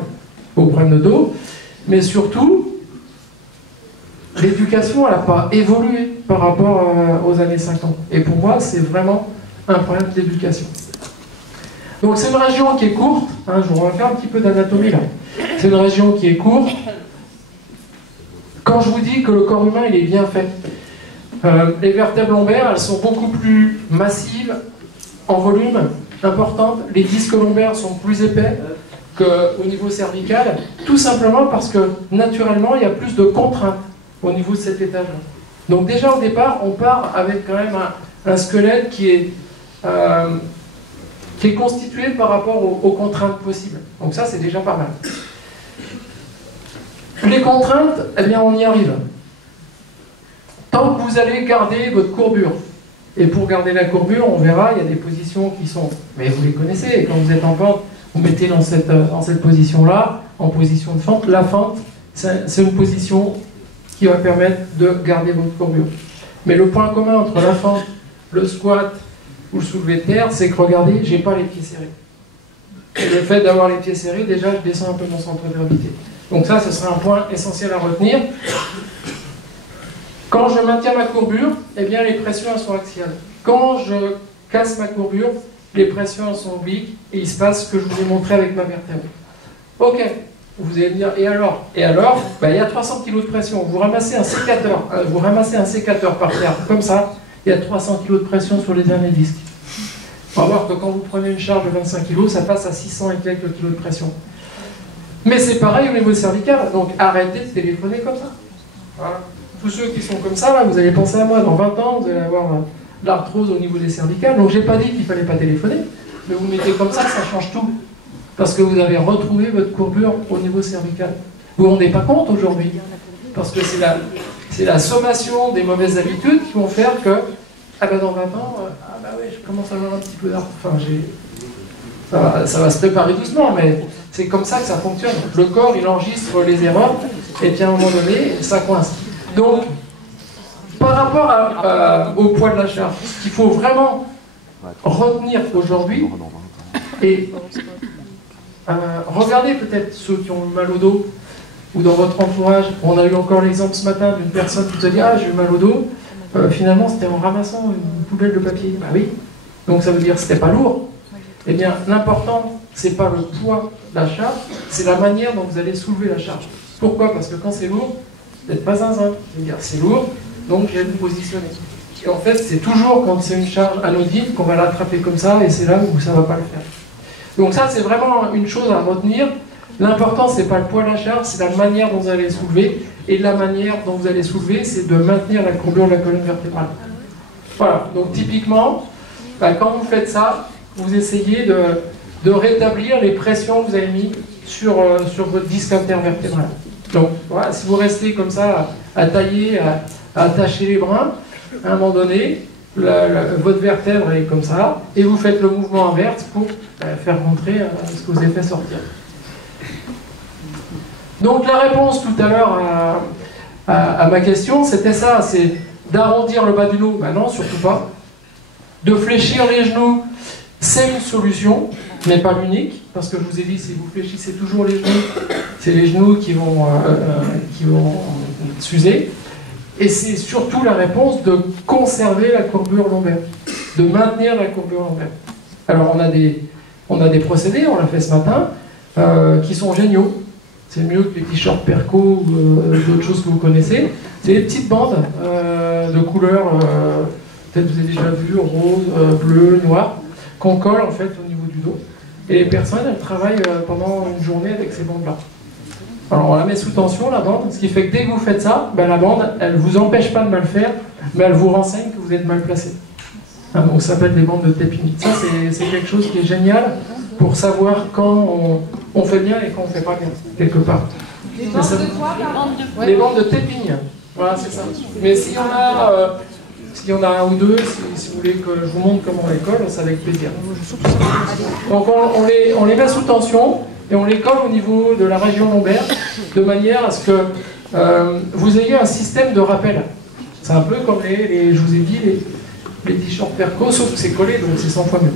aux problèmes de dos, mais surtout, l'éducation, elle n'a pas évolué par rapport aux années 50. Et pour moi, c'est vraiment un problème d'éducation. Donc c'est une région qui est courte, hein, je vous refais un petit peu d'anatomie là. C'est une région qui est courte. Quand je vous dis que le corps humain, il est bien fait, les vertèbres lombaires, elles sont beaucoup plus massives, en volume, importantes. Les disques lombaires sont plus épais qu'au niveau cervical, tout simplement parce que, naturellement, il y a plus de contraintes au niveau de cet étage-là. Donc déjà, au départ, on part avec quand même un squelette qui est constitué par rapport aux contraintes possibles. Donc ça, c'est déjà pas mal. Les contraintes, eh bien, on y arrive. Tant que vous allez garder votre courbure. Et pour garder la courbure, on verra, il y a des positions qui sont... Mais vous les connaissez, quand vous êtes en pente, vous mettez dans cette position-là, en position de fente. La fente, c'est une position qui va permettre de garder votre courbure. Mais le point commun entre la fente, le squat ou le soulevé de terre, c'est que, regardez, j'ai pas les pieds serrés. Et le fait d'avoir les pieds serrés, déjà, je descends un peu mon centre de gravité. Donc ça, ce sera un point essentiel à retenir. Quand je maintiens ma courbure, eh bien, les pressions elles sont axiales. Quand je casse ma courbure, les pressions elles sont obliques, et il se passe ce que je vous ai montré avec ma vertèbre. Ok, vous allez me dire, et alors? Et alors, ben, il y a 300 kg de pression. Vous ramassez un sécateur par terre, comme ça, il y a 300 kg de pression sur les derniers disques. On va voir que quand vous prenez une charge de 25 kg, ça passe à 600 et quelques kilos de pression. Mais c'est pareil au niveau cervical, donc arrêtez de téléphoner comme ça. Voilà. Tous ceux qui sont comme ça, là, vous allez penser à moi, dans 20 ans, vous allez avoir l'arthrose au niveau des cervicales. Donc j'ai pas dit qu'il ne fallait pas téléphoner, mais vous mettez comme ça change tout. Parce que vous avez retrouvé votre courbure au niveau cervical. Vous vous rendez pas compte aujourd'hui, parce que c'est la sommation des mauvaises habitudes qui vont faire que, ah ben dans 20 ans, ah ben oui, je commence à avoir un petit peu d'arthrose. Enfin, ça va se préparer doucement, mais c'est comme ça que ça fonctionne. Le corps, il enregistre les erreurs, et puis à un moment donné, ça coince. Donc, par rapport au poids de la charge, ce qu'il faut vraiment retenir aujourd'hui, et regardez peut-être ceux qui ont eu mal au dos, ou dans votre entourage, on a eu encore l'exemple ce matin d'une personne qui te dit « Ah, j'ai eu mal au dos », finalement c'était en ramassant une poubelle de papier. Bah oui, donc ça veut dire que c'était pas lourd. Eh bien, l'important, c'est pas le poids de la charge, c'est la manière dont vous allez soulever la charge. Pourquoi? Parce que quand c'est lourd, vous n'êtes pas zinzin. C'est lourd, donc j'ai à vous positionner. Et en fait, c'est toujours quand c'est une charge anodine qu'on va l'attraper comme ça, et c'est là où ça ne va pas le faire. Donc ça, c'est vraiment une chose à retenir. L'important, c'est pas le poids de la charge, c'est la manière dont vous allez soulever. Et la manière dont vous allez soulever, c'est de maintenir la courbure de la colonne vertébrale. Voilà, donc typiquement, quand vous faites ça, vous essayez de rétablir les pressions que vous avez mises sur votre disque intervertébral. Donc, voilà, si vous restez comme ça, à tailler, à attacher les brins, à un moment donné, votre vertèbre est comme ça, et vous faites le mouvement inverse pour faire rentrer ce que vous avez fait sortir. Donc, la réponse tout à l'heure à ma question, c'était ça, c'est d'arrondir le bas du dos. Ben non, surtout pas. De fléchir les genoux, c'est une solution, mais pas l'unique, parce que je vous ai dit, si vous fléchissez toujours les genoux, c'est les genoux qui vont s'user. Et c'est surtout la réponse de conserver la courbure lombaire, de maintenir la courbure lombaire. Alors on a des procédés, on l'a fait ce matin, qui sont géniaux. C'est mieux que les t-shirts Perco ou d'autres choses que vous connaissez. C'est des petites bandes de couleurs, peut-être vous avez déjà vu, rose, bleu, noir, qu'on colle en fait au niveau du dos. Et les personnes, elles travaillent pendant une journée avec ces bandes-là. Alors on la met sous tension, la bande, ce qui fait que dès que vous faites ça, ben, la bande, elle ne vous empêche pas de mal faire, mais elle vous renseigne que vous êtes mal placé. Hein, donc ça s'appelle des bandes de tapping. Ça, c'est quelque chose qui est génial pour savoir quand on fait bien et quand on ne fait pas bien, quelque part. Les bandes de quoi, les bandes de tapping. Voilà, c'est ça. Mais s'il y en a un ou deux, si vous voulez que je vous montre comment on les colle, c'est avec plaisir. Donc on les met sous tension et on les colle au niveau de la région lombaire de manière à ce que vous ayez un système de rappel. C'est un peu comme je vous ai dit, les t-shirts Perco, sauf que c'est collé, donc c'est 100 fois mieux.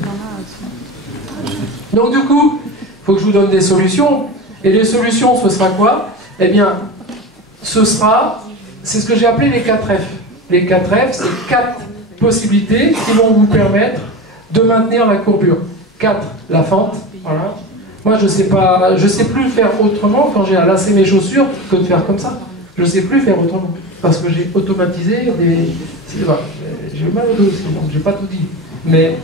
Donc du coup, il faut que je vous donne des solutions. Et les solutions, ce sera quoi? Eh bien, c'est ce que j'ai appelé les 4 F. Les 4 F, c'est 4 possibilités qui vont vous permettre de maintenir la courbure. 4, la fente. Voilà. Moi, je sais plus faire autrement quand j'ai à lasser mes chaussures que de faire comme ça. Je ne sais plus faire autrement. Parce que j'ai automatisé j'ai eu mal au dos aussi, donc j'ai pas tout dit. Mais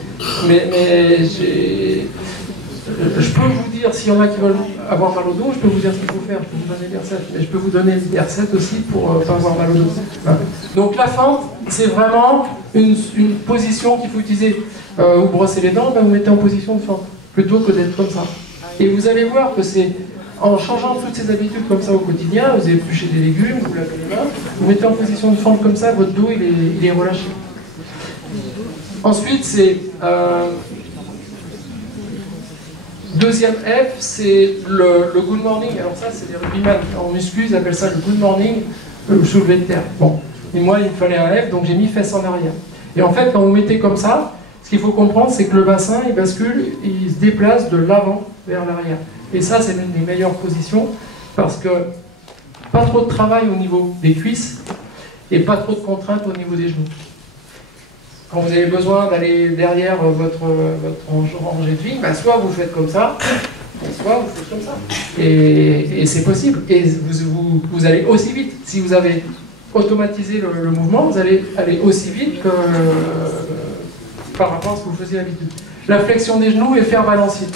je peux vous dire, s'il y en a qui veulent avoir mal au dos, je peux vous dire ce qu'il faut faire, je peux vous donner des recettes, mais je peux vous donner des recettes aussi pour ne pas avoir mal au dos. Hein. Donc la fente, c'est vraiment une position qu'il faut utiliser. Vous brossez les dents, ben vous mettez en position de fente, plutôt que d'être comme ça. Et vous allez voir que c'est en changeant toutes ces habitudes comme ça au quotidien, vous épluchez des légumes, vous lavez les mains, vous mettez en position de fente comme ça, votre dos il est relâché. Ensuite, c'est... deuxième F, c'est le good morning. Alors ça, c'est les rugbyman. En muscu, ils appellent ça le good morning, le soulevé de terre. Bon, et moi, il me fallait un F, donc j'ai mis fesses en arrière. Et en fait, quand vous mettez comme ça, ce qu'il faut comprendre, c'est que le bassin, il bascule, il se déplace de l'avant vers l'arrière. Et ça, c'est l'une des meilleures positions, parce que pas trop de travail au niveau des cuisses, et pas trop de contraintes au niveau des genoux. Quand vous avez besoin d'aller derrière votre rangée de vigne, ben soit vous faites comme ça, soit vous faites comme ça. Et c'est possible. Et vous allez aussi vite. Si vous avez automatisé le mouvement, vous allez aller aussi vite que par rapport à ce que vous faisiez d'habitude. La flexion des genoux et faire balancier.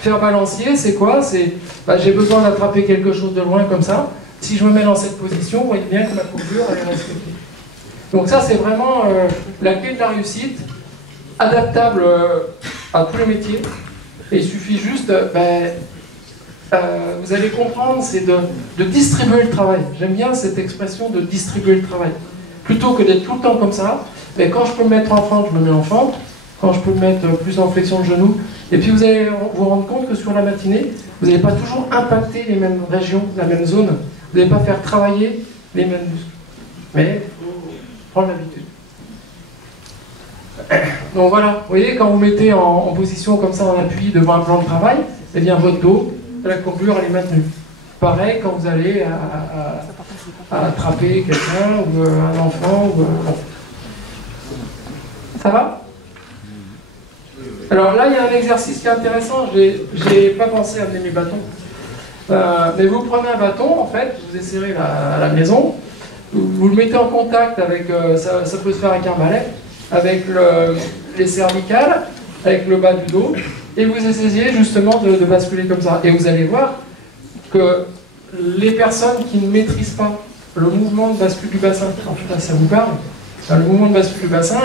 Faire balancier, c'est quoi? C'est j'ai besoin d'attraper quelque chose de loin comme ça. Si je me mets dans cette position, vous voyez bien que ma courbure elle est respectée. Donc ça, c'est vraiment la clé de la réussite, adaptable à tous les métiers. Et il suffit juste, vous allez comprendre, c'est de distribuer le travail. J'aime bien cette expression de distribuer le travail. Plutôt que d'être tout le temps comme ça, mais quand je peux me mettre en fente, je me mets en fente. Quand je peux me mettre plus en flexion de genou. Et puis vous allez vous rendre compte que sur la matinée, vous n'allez pas toujours impacter les mêmes régions, la même zone. Vous n'allez pas faire travailler les mêmes muscles. Mais prendre l'habitude. Donc voilà, vous voyez, quand vous mettez en position comme ça en appui devant un plan de travail, eh bien votre dos, la courbure, elle est maintenue. Pareil quand vous allez à attraper quelqu'un, ou un enfant, ou... Ça va? Alors là, il y a un exercice qui est intéressant, j'ai pas pensé à amener mes bâtons. Mais vous prenez un bâton, en fait, vous essayez à la maison, vous le mettez en contact avec, ça peut se faire avec un balai, avec les cervicales, avec le bas du dos, et vous essayez justement de basculer comme ça. Et vous allez voir que les personnes qui ne maîtrisent pas le mouvement de bascule du bassin, en tout cas ça vous parle, le mouvement de bascule du bassin,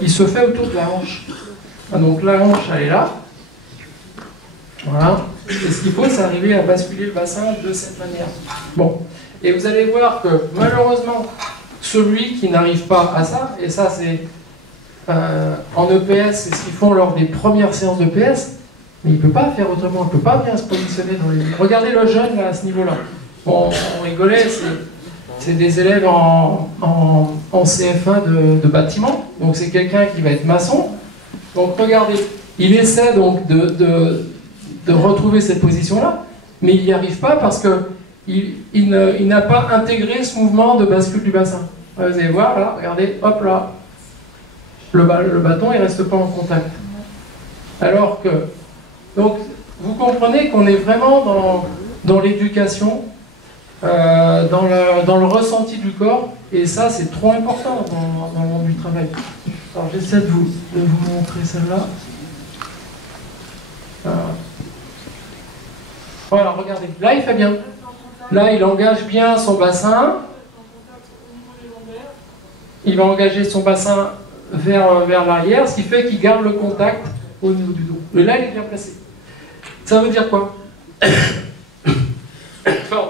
il se fait autour de la hanche. Donc la hanche, elle est là. Voilà. Et ce qu'il faut, c'est arriver à basculer le bassin de cette manière. Bon. Et vous allez voir que malheureusement, celui qui n'arrive pas à ça, et ça c'est en EPS, c'est ce qu'ils font lors des premières séances de PS, mais il ne peut pas faire autrement, il ne peut pas bien se positionner dans les... Regardez le jeune là, à ce niveau-là. Bon, on rigolait, c'est des élèves en CF1 de bâtiment, donc c'est quelqu'un qui va être maçon. Donc regardez, il essaie donc de retrouver cette position-là, mais il n'y arrive pas parce qu'il n'a pas intégré ce mouvement de bascule du bassin. Vous allez voir, là, regardez, hop là, le bâton il ne reste pas en contact. Alors que, donc, vous comprenez qu'on est vraiment dans l'éducation, dans le ressenti du corps, et ça c'est trop important dans le monde du travail. Alors j'essaie de vous montrer celle-là. Voilà, regardez. Là, il fait bien. Là, il engage bien son bassin. Il va engager son bassin vers l'arrière, ce qui fait qu'il garde le contact au niveau du dos. Et là, il est bien placé. Ça veut dire quoi? Pardon.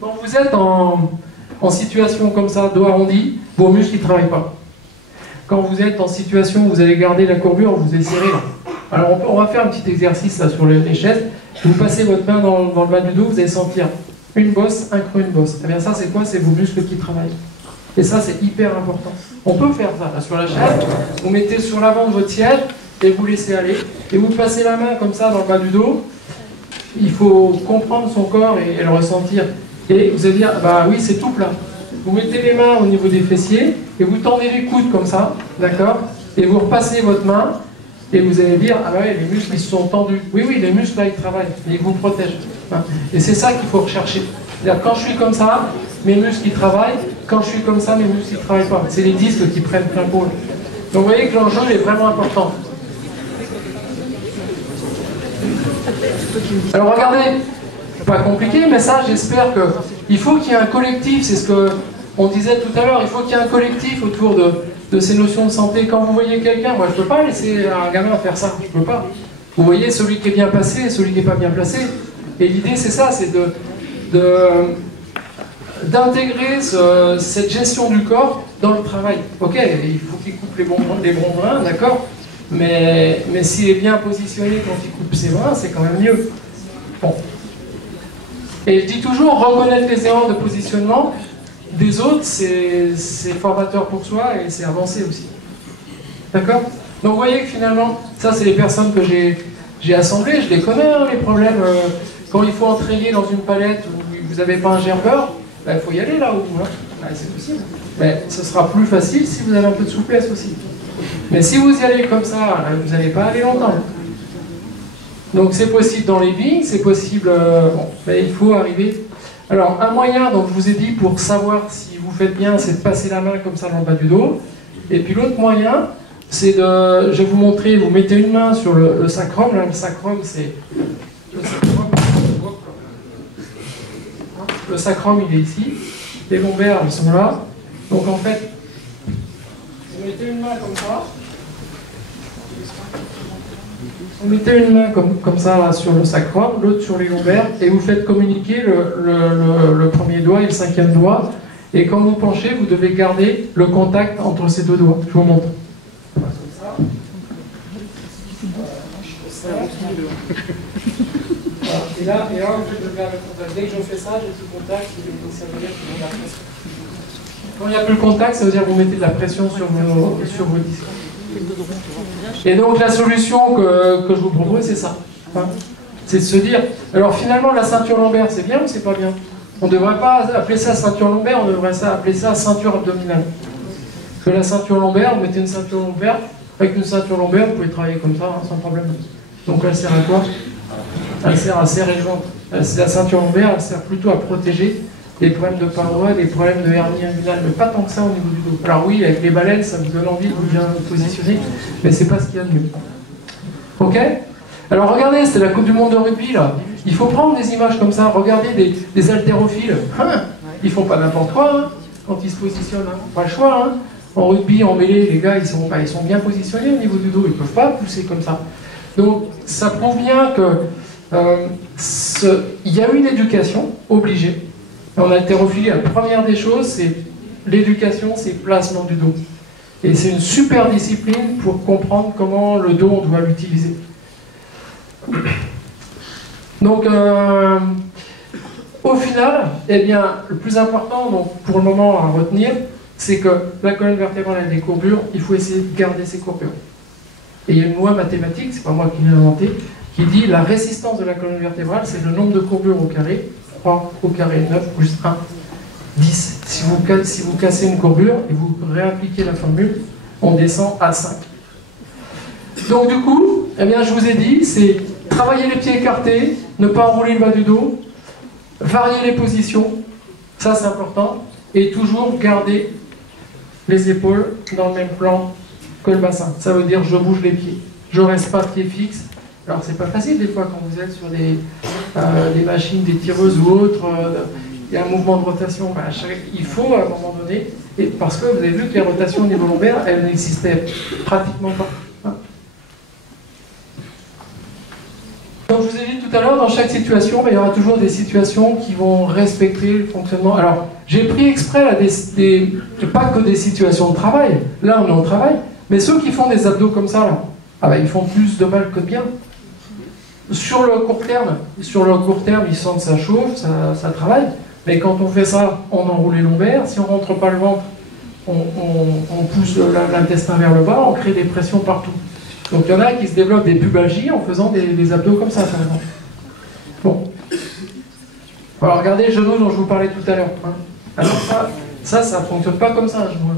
Quand vous êtes en situation comme ça, dos arrondi, vos muscles ne travaillent pas. Quand vous êtes en situation où vous allez garder la courbure, vous essayez là. Alors on va faire un petit exercice là sur les chaises. Vous passez votre main dans le bas du dos, vous allez sentir une bosse, un creux, une bosse. Et bien ça c'est quoi? C'est vos muscles qui travaillent. Et ça c'est hyper important. On peut faire ça là sur la chaise. Vous mettez sur l'avant de votre siège et vous laissez aller. Et vous passez la main comme ça dans le bas du dos. Il faut comprendre son corps et le ressentir. Et vous allez dire, bah oui c'est tout plat. Vous mettez les mains au niveau des fessiers et vous tendez les coudes comme ça, d'accord? Et vous repassez votre main et vous allez dire, ah bah oui, les muscles ils se sont tendus. Oui, oui, les muscles là ils travaillent, ils vous protègent. Hein. Et c'est ça qu'il faut rechercher. C'est-à-dire quand je suis comme ça, mes muscles ils travaillent. Quand je suis comme ça, mes muscles ils ne travaillent pas. C'est les disques qui prennent plein pot. Donc vous voyez que l'enjeu est vraiment important. Alors regardez, pas compliqué, mais ça j'espère qu'il faut qu'il y ait un collectif, c'est ce qu'on disait tout à l'heure, il faut qu'il y ait un collectif autour de ces notions de santé. Quand vous voyez quelqu'un, moi je ne peux pas laisser un gamin faire ça, je ne peux pas. Vous voyez celui qui est bien placé et celui qui n'est pas bien placé. Et l'idée c'est ça, c'est d'intégrer cette gestion du corps dans le travail. Ok, il faut qu'il coupe les bons brins, d'accord, mais s'il est bien positionné quand il coupe ses brins, c'est quand même mieux. Bon. Et je dis toujours, reconnaître les erreurs de positionnement des autres, c'est formateur pour soi et c'est avancé aussi. D'accord? Donc vous voyez que finalement, ça c'est les personnes que j'ai assemblées, je les connais, hein, les problèmes. Quand il faut entraîner dans une palette où vous n'avez pas un gerbeur, il faut y aller là où hein. C'est possible. Mais ce sera plus facile si vous avez un peu de souplesse aussi. Mais si vous y allez comme ça, vous n'allez pas aller longtemps. Donc c'est possible dans les vignes, c'est possible... bon, mais il faut arriver... Alors un moyen, donc je vous ai dit, pour savoir si vous faites bien, c'est de passer la main comme ça dans le bas du dos. Et puis l'autre moyen, c'est de... Je vais vous montrer, vous mettez une main sur le sacrum. Là, le sacrum, c'est... Le sacrum, il est ici. Les lombaires, ils sont là. Donc en fait, vous mettez une main comme ça. Vous mettez une main comme ça là, sur le sacrum, l'autre sur les lombaires, et vous faites communiquer le premier doigt et le cinquième doigt. Et quand vous penchez, vous devez garder le contact entre ces deux doigts. Je vous montre. Comme ça. Voilà. Et là, je garde le contact. Dès que je fais ça, j'ai tout contact, et ça veut dire que vous avez la pression. Quand il n'y a plus le contact, ça veut dire que vous mettez de la pression sur vos disques. Et donc la solution que je vous propose, c'est ça. Hein, c'est de se dire, alors finalement la ceinture lombaire, c'est bien ou c'est pas bien? On ne devrait pas appeler ça ceinture lombaire, on devrait appeler ça ceinture abdominale. Parce que la ceinture lombaire, vous mettez une ceinture lombaire, avec une ceinture lombaire, vous pouvez travailler comme ça, hein, sans problème. Donc elle sert à quoi? Elle sert à serrer le ventre. La ceinture lombaire, elle sert plutôt à protéger des problèmes de parois, des problèmes de hernie inguinale, mais pas tant que ça au niveau du dos. Alors oui, avec les baleines, ça vous donne envie de vous bien positionner, mais c'est pas ce qu'il y a de mieux. Ok? Alors regardez, c'est la Coupe du Monde de rugby là. Il faut prendre des images comme ça. Regardez des haltérophiles. Hein, ils font pas n'importe quoi hein, quand ils se positionnent. Hein. Pas le choix. Hein. En rugby, en mêlée, les gars, ils sont bien positionnés au niveau du dos. Ils ne peuvent pas pousser comme ça. Donc ça prouve bien que il y a une éducation obligée. En haltérophilie, la première des choses, c'est l'éducation, c'est le placement du dos. Et c'est une super discipline pour comprendre comment le dos, on doit l'utiliser. Donc, au final, eh bien, le plus important, donc, pour le moment à retenir, c'est que la colonne vertébrale a des courbures, il faut essayer de garder ces courbures. Et il y a une loi mathématique, c'est pas moi qui l'ai inventée, qui dit la résistance de la colonne vertébrale, c'est le nombre de courbures au carré, 3 au carré 9 plus 1, 10. Si vous cassez une courbure et vous réappliquez la formule, on descend à 5. Donc du coup, eh bien, je vous ai dit, c'est travailler les pieds écartés, ne pas enrouler le bas du dos, varier les positions, ça c'est important, et toujours garder les épaules dans le même plan que le bassin. Ça veut dire je bouge les pieds. Je ne reste pas pied fixe Alors c'est pas facile des fois quand vous êtes sur des machines, des tireuses ou autres, il y a un mouvement de rotation. Ben, il faut à un moment donné, et parce que vous avez vu que les rotations au niveau lombaire, elles n'existaient pratiquement pas. Comme je vous ai dit tout à l'heure, dans chaque situation, ben, il y aura toujours des situations qui vont respecter le fonctionnement. Alors, j'ai pris exprès là, pas que des situations de travail, là on est au travail, mais ceux qui font des abdos comme ça, là, ah ben, ils font plus de mal que de bien. Sur le court terme, ils sentent ça chauffe, ça travaille, mais quand on fait ça, on enroule les lombaires, si on ne rentre pas le ventre, on pousse l'intestin vers le bas, on crée des pressions partout. Donc il y en a qui se développent des pubalgies en faisant des abdos comme ça, par exemple. Bon. Alors regardez le genou dont je vous parlais tout à l'heure. Hein. Alors ça ne fonctionne pas comme ça, un genou.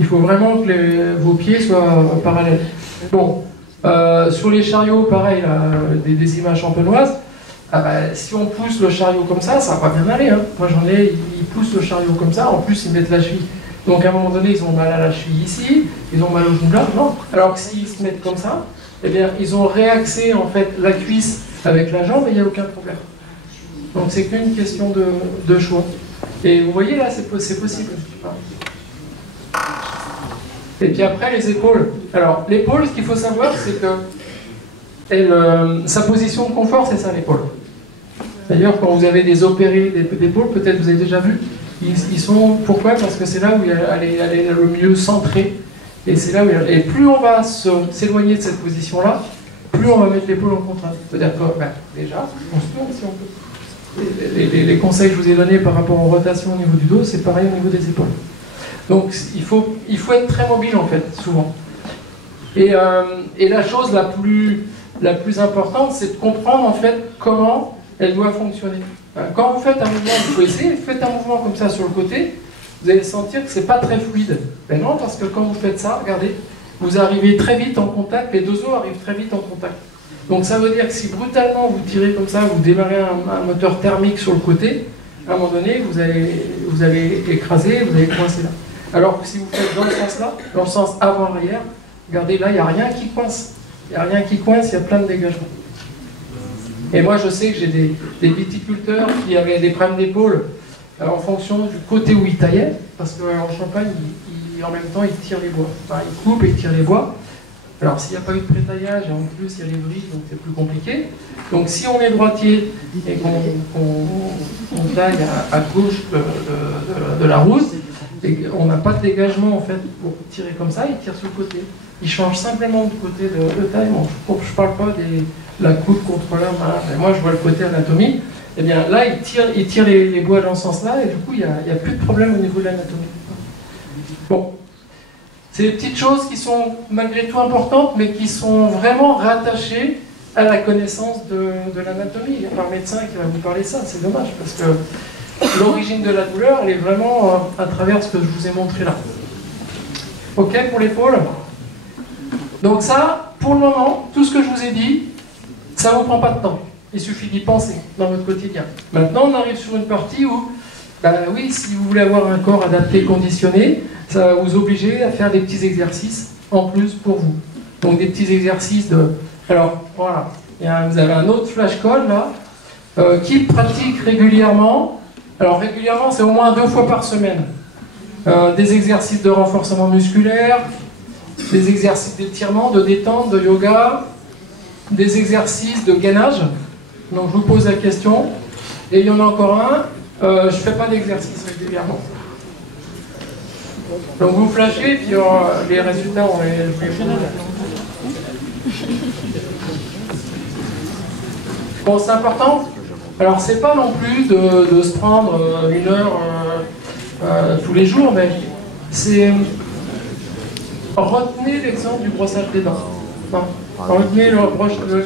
Il faut vraiment que vos pieds soient parallèles. Bon. Sur les chariots, pareil, là, des images champenoises, si on pousse le chariot comme ça va bien aller. Hein. Moi j'en ai, ils poussent le chariot comme ça, en plus ils mettent la cheville. Donc à un moment donné, ils ont mal à la cheville ici, ils ont mal au genou là, non. Alors que s'ils se mettent comme ça, eh bien, ils ont réaxé en fait la cuisse avec la jambe et il n'y a aucun problème. Donc c'est qu'une question de choix. Et vous voyez là, c'est possible. Et puis après, les épaules. Alors, l'épaule, ce qu'il faut savoir, c'est que sa position de confort, c'est ça, l'épaule. D'ailleurs, quand vous avez des opérés d'épaule, peut-être vous avez déjà vu, ils sont... Pourquoi? Parce que c'est là où elle est le mieux centrée. Et c'est là où et plus on va s'éloigner de cette position-là, plus on va mettre l'épaule en contrainte. C'est-à-dire que, déjà, on se tourne si on peut. Les conseils que je vous ai donnés par rapport aux rotations au niveau du dos, c'est pareil au niveau des épaules. Donc il faut être très mobile en fait, souvent. Et la chose la plus importante, c'est de comprendre en fait comment elle doit fonctionner. Quand vous faites un mouvement, vous pouvez essayer, faites un mouvement comme ça sur le côté, vous allez sentir que c'est pas très fluide. Ben non, parce que quand vous faites ça, regardez, vous arrivez très vite en contact, les deux os arrivent très vite en contact. Donc ça veut dire que si brutalement vous tirez comme ça, vous démarrez un moteur thermique sur le côté, à un moment donné, vous allez écraser, vous allez coincer là. Alors que si vous faites dans le sens-là, dans le sens avant-arrière, regardez là, il n'y a rien qui coince. Il n'y a rien qui coince, il y a plein de dégagements. Et moi, je sais que j'ai des viticulteurs qui avaient des problèmes d'épaule en fonction du côté où ils taillaient, parce qu'en Champagne, en même temps, ils tirent les bois. Enfin, ils coupent et ils tirent les bois. Alors, s'il n'y a pas eu de prétaillage, et en plus, il y a les briques, donc c'est plus compliqué. Donc, si on est droitier et qu'on taille à gauche de la route, et on n'a pas de dégagement en fait pour tirer comme ça, il tire sur le côté. Il change simplement de côté de taille. Bon, je ne parle pas de la coude contre la main, mais moi je vois le côté anatomie. Et bien là, il tire les bois dans ce sens-là, et du coup, il n'y a plus de problème au niveau de l'anatomie. Bon. C'est des petites choses qui sont malgré tout importantes, mais qui sont vraiment rattachées à la connaissance de l'anatomie. Il n'y a pas un médecin qui va vous parler de ça, c'est dommage, parce que l'origine de la douleur, elle est vraiment à travers ce que je vous ai montré là. Ok pour l'épaule? Donc ça, pour le moment, tout ce que je vous ai dit, ça ne vous prend pas de temps. Il suffit d'y penser dans votre quotidien. Maintenant, on arrive sur une partie où, oui, si vous voulez avoir un corps adapté, conditionné, ça va vous obliger à faire des petits exercices en plus pour vous. Donc des petits exercices de... Alors, voilà, vous avez un autre flashcall là, qui pratique régulièrement. Alors régulièrement, c'est au moins 2 fois par semaine. Des exercices de renforcement musculaire, des exercices d'étirement, de détente, de yoga, des exercices de gainage. Donc je vous pose la question. Et il y en a encore un, je ne fais pas d'exercice régulièrement. Donc vous flashez, puis les résultats, on les fait. Bon, c'est important. Alors c'est pas non plus de se prendre 1 heure tous les jours, mais c'est... Retenez l'exemple du brossage des dents. Enfin, retenez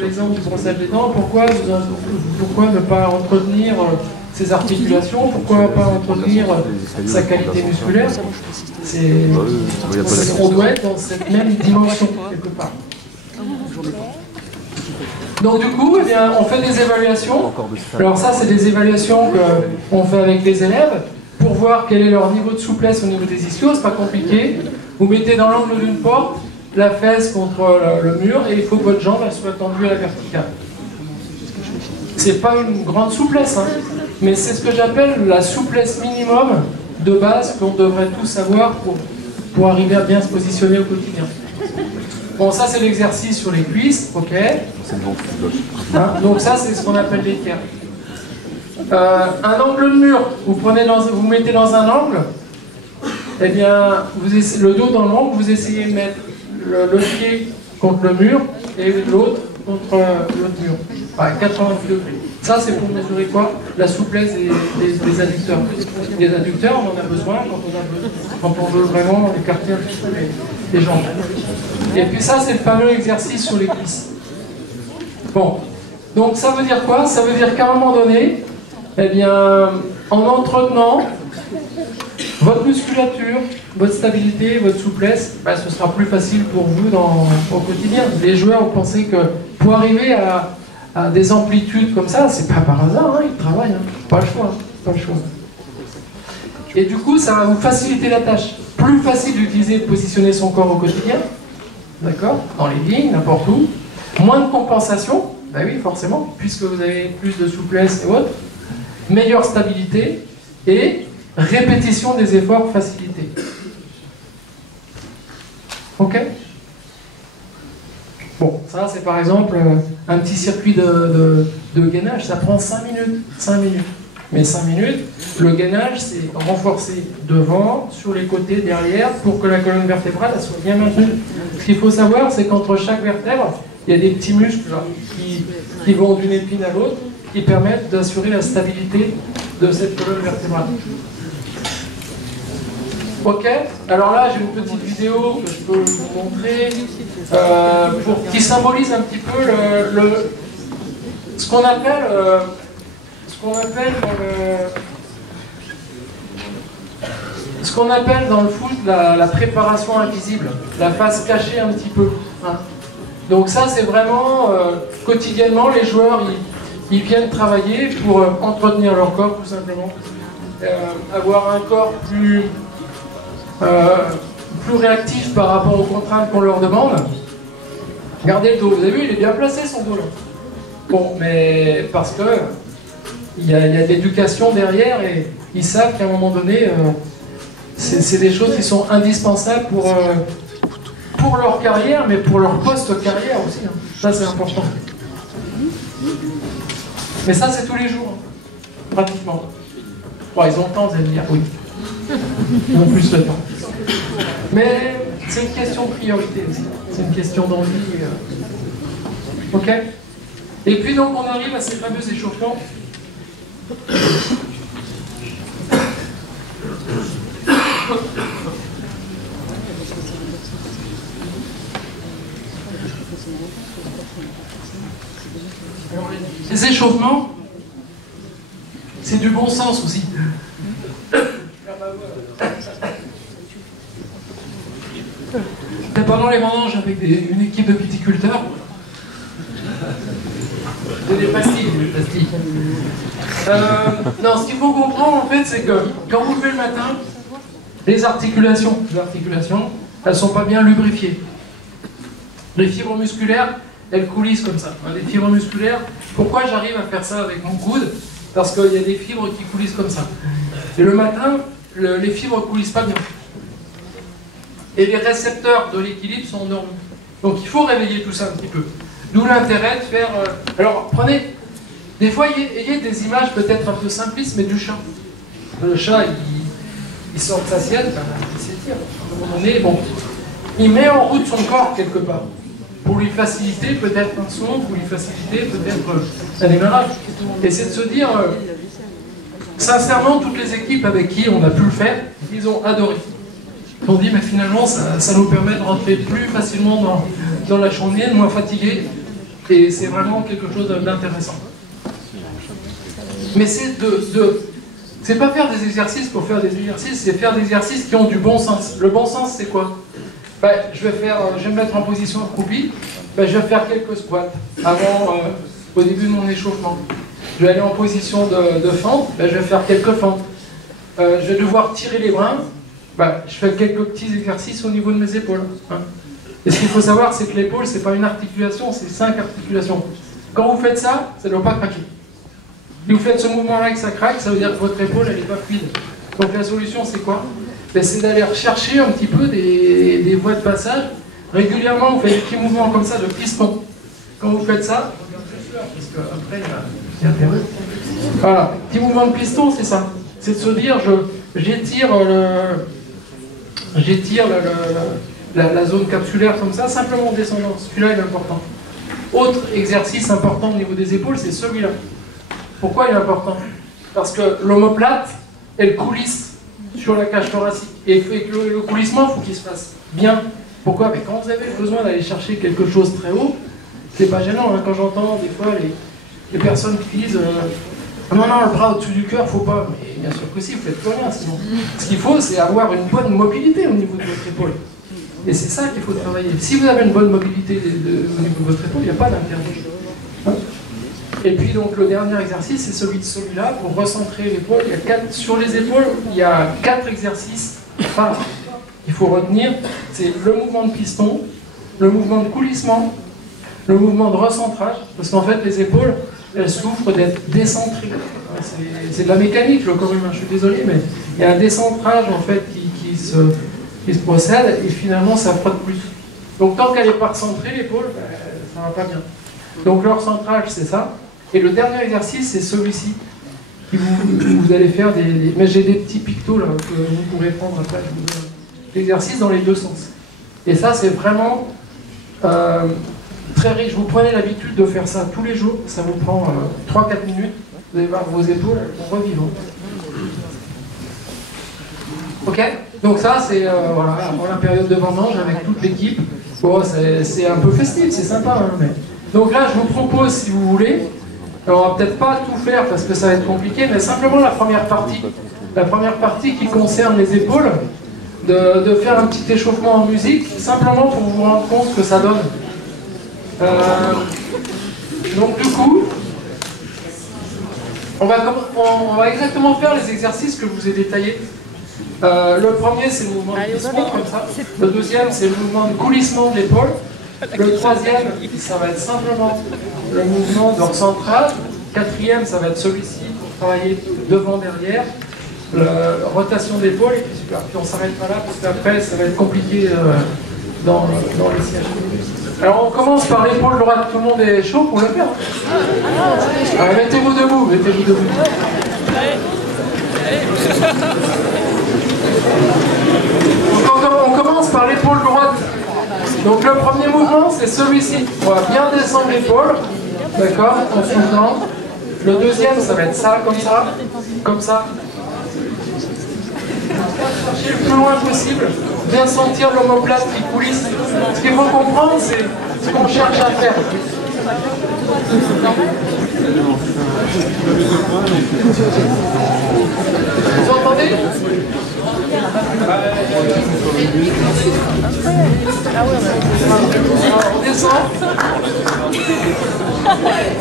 l'exemple du brossage des dents. Pourquoi ne pas entretenir ses articulations? Pourquoi pas entretenir sa qualité musculaire? On doit être dans cette même dimension, quelque part. Donc du coup, eh bien, on fait des évaluations. Alors ça, c'est des évaluations qu'on fait avec les élèves pour voir quel est leur niveau de souplesse au niveau des ischios. C'est pas compliqué. Vous mettez dans l'angle d'une porte la fesse contre le mur et il faut que votre jambe elle soit tendue à la verticale. C'est pas une grande souplesse, hein, mais c'est ce que j'appelle la souplesse minimum de base qu'on devrait tous avoir pour arriver à bien se positionner au quotidien. Bon, ça c'est l'exercice sur les cuisses, ok. Hein, donc ça c'est ce qu'on appelle l'équerre. Un angle de mur, vous mettez dans un angle, eh bien, le dos dans l'angle, vous essayez de mettre le pied contre le mur et l'autre contre l'autre mur, à 90 degrés. Ça, c'est pour mesurer quoi? La souplesse des adducteurs. Les adducteurs, on en a besoin quand on veut vraiment écarter un petit peu les jambes. Et puis ça, c'est le fameux exercice sur les cuisses. Bon, donc ça veut dire quoi? Ça veut dire qu'à un moment donné, eh bien, en entretenant votre musculature, votre stabilité, votre souplesse, ben, ce sera plus facile pour vous au quotidien. Les joueurs, vous pensez que pour arriver à des amplitudes comme ça, c'est pas par hasard, hein, ils travaillent, hein. Pas le choix, pas le choix. Et du coup, ça va vous faciliter la tâche. Plus facile d'utiliser et de positionner son corps au quotidien, d'accord, dans les lignes, n'importe où. Moins de compensation, ben oui, forcément, puisque vous avez plus de souplesse et autres. Meilleure stabilité et répétition des efforts facilités. Ok? Bon, ça c'est par exemple un petit circuit de gainage, ça prend 5 minutes. 5 minutes. Mais 5 minutes, le gainage c'est renforcer devant, sur les côtés, derrière, pour que la colonne vertébrale elle soit bien maintenue. Ce qu'il faut savoir, c'est qu'entre chaque vertèbre, il y a des petits muscles là, qui vont d'une épine à l'autre, qui permettent d'assurer la stabilité de cette colonne vertébrale. Ok, alors là j'ai une petite vidéo que je peux vous montrer qui symbolise un petit peu ce qu'on appelle dans le foot la préparation invisible, la phase cachée un petit peu. Hein. Donc ça c'est vraiment quotidiennement les joueurs ils viennent travailler pour entretenir leur corps tout simplement, avoir un corps plus réactif par rapport aux contraintes qu'on leur demande. Regardez le dos, vous avez vu, il est bien placé son dos là. Bon, mais parce que il y a de l'éducation derrière et ils savent qu'à un moment donné, c'est des choses qui sont indispensables pour leur carrière, mais pour leur post-carrière aussi. Hein. Ça, c'est important. Mais ça, c'est tous les jours, hein, pratiquement. Bon, ils ont le temps, vous allez me dire, oui. Ils ont plus le temps. Mais c'est une question de priorité aussi. C'est une question d'envie. Ok? Et puis donc, on arrive à ces fameux échauffements. Les échauffements, c'est du bon sens aussi. Pendant les vendanges avec une équipe de viticulteurs, des pastilles. Non, ce qu'il faut comprendre en fait, c'est que quand vous levez le matin, les articulations, elles ne sont pas bien lubrifiées. Les fibres musculaires, elles coulissent comme ça. Les fibres musculaires, pourquoi j'arrive à faire ça avec mon coude? Parce qu'il y a des fibres qui coulissent comme ça. Et le matin, les fibres ne coulissent pas bien. Et les récepteurs de l'équilibre sont endormis. Donc il faut réveiller tout ça un petit peu. D'où l'intérêt de faire... alors prenez... Des fois, ayez des images peut-être un peu simplistes, mais du chat. Le chat, il sort de sa sieste, il s'étire. À un moment donné, bon, il met en route son corps quelque part. Pour lui faciliter peut-être un son, pour lui faciliter peut-être un démarrage. Et c'est de se dire... sincèrement, toutes les équipes avec qui on a pu le faire, ils ont adoré. On dit, mais finalement, ça nous permet de rentrer plus facilement dans la journée, moins fatigué, et c'est vraiment quelque chose d'intéressant. Mais c'est pas faire des exercices pour faire des exercices, c'est faire des exercices qui ont du bon sens. Le bon sens, c'est quoi? Ben, je vais me mettre en position accroupie, ben, je vais faire quelques squats avant, au début de mon échauffement. Je vais aller en position de fente, ben, je vais faire quelques fentes. Je vais devoir tirer les bras. Bah, je fais quelques petits exercices au niveau de mes épaules. Hein. Et ce qu'il faut savoir, c'est que l'épaule, c'est pas une articulation, c'est 5 articulations. Quand vous faites ça, ça ne doit pas craquer. Si vous faites ce mouvement-là et que ça craque, ça veut dire que votre épaule, elle n'est pas fluide. Donc la solution, c'est quoi? C'est d'aller rechercher un petit peu des voies de passage. Régulièrement, vous faites des petits mouvements comme ça de piston. Quand vous faites ça, parce qu'après, il y a voilà, petit mouvement de piston, c'est ça. C'est de se dire, j'étire la zone capsulaire comme ça, simplement en descendant. Celui-là est important. Autre exercice important au niveau des épaules, c'est celui-là. Pourquoi il est important? Parce que l'omoplate, elle coulisse sur la cage thoracique. Et le coulissement, il faut qu'il se fasse bien. Pourquoi? Mais quand vous avez besoin d'aller chercher quelque chose très haut, c'est pas gênant. Hein, quand j'entends des fois les personnes qui disent non, le bras au-dessus du cœur, faut pas. Mais bien sûr que si, vous faites plus rien sinon. Ce qu'il faut, c'est avoir une bonne mobilité au niveau de votre épaule. Et c'est ça qu'il faut travailler. Si vous avez une bonne mobilité au niveau de votre épaule, il n'y a pas d'intérêt. Et puis donc le dernier exercice, c'est celui-là, pour recentrer l'épaule. Sur les épaules, il y a 4 exercices phares qu'il faut retenir. C'est le mouvement de piston, le mouvement de coulissement, le mouvement de recentrage, parce qu'en fait les épaules, elles souffrent d'être décentrées. C'est de la mécanique, le corps humain, je suis désolé, mais il y a un décentrage en fait qui se procède, et finalement ça frotte plus. Donc tant qu'elle n'est pas recentrée, l'épaule, ça ne va pas bien. Donc le recentrage, c'est ça. Et le dernier exercice, c'est celui-ci. Vous allez faire mais j'ai des petits pictos là, que vous pourrez prendre après. L'exercice dans les deux sens. Et ça, c'est vraiment très riche. Vous prenez l'habitude de faire ça tous les jours. Ça vous prend 3-4 minutes. Vous allez voir vos épaules, elles vont revivre. Ok? Donc ça, c'est voilà, avant la période de vendange avec toute l'équipe. Bon, c'est un peu festif, c'est sympa. Hein, mais... Donc là, je vous propose, si vous voulez, on va peut-être pas tout faire parce que ça va être compliqué, mais simplement la première partie qui concerne les épaules, de faire un petit échauffement en musique, simplement pour vous rendre compte ce que ça donne. Donc du coup, on va exactement faire les exercices que je vous ai détaillés. Le premier, c'est le mouvement de glissement, comme ça. Le deuxième, c'est le mouvement de coulissement de l'épaule. Le troisième, ça va être simplement le mouvement de recentrage. Quatrième, ça va être celui-ci pour travailler devant, derrière. Rotation d'épaule, et puis super. Puis on s'arrête pas là, parce qu'après, ça va être compliqué dans les sièges. Alors on commence par l'épaule droite. Tout le monde est chaud pour le faire? Allez, mettez-vous debout, mettez-vous debout. On commence par l'épaule droite. Donc le premier mouvement, c'est celui-ci. On va bien descendre l'épaule, d'accord, en soufflant. Le deuxième, ça va être ça, comme ça, comme ça. Chercher le plus loin possible, bien sentir l'omoplate qui coulisse. Ce qu'il faut comprendre, c'est ce qu'on cherche à faire. Vous entendez? On descend.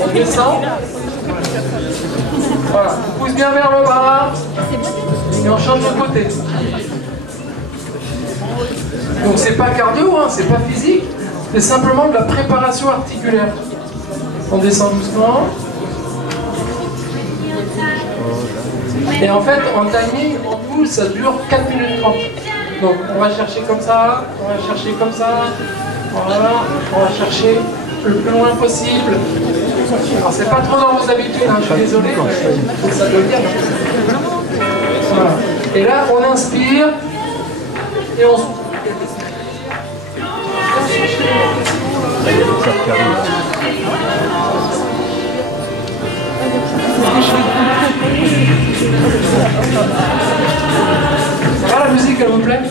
On descend. Voilà, on pousse bien vers le bas. Et on change de côté. Donc c'est pas cardio, hein, c'est pas physique, c'est simplement de la préparation articulaire. On descend doucement. Et en fait, en timing, en tout, ça dure 4 minutes 30. Donc on va chercher comme ça, on va chercher comme ça, voilà, on va chercher le plus loin possible. Alors c'est pas trop dans vos habitudes, hein, je suis désolé, mais il faut que ça devienne. Voilà. Et là, on inspire et on souffle. Ça va la musique, elle vous plaît?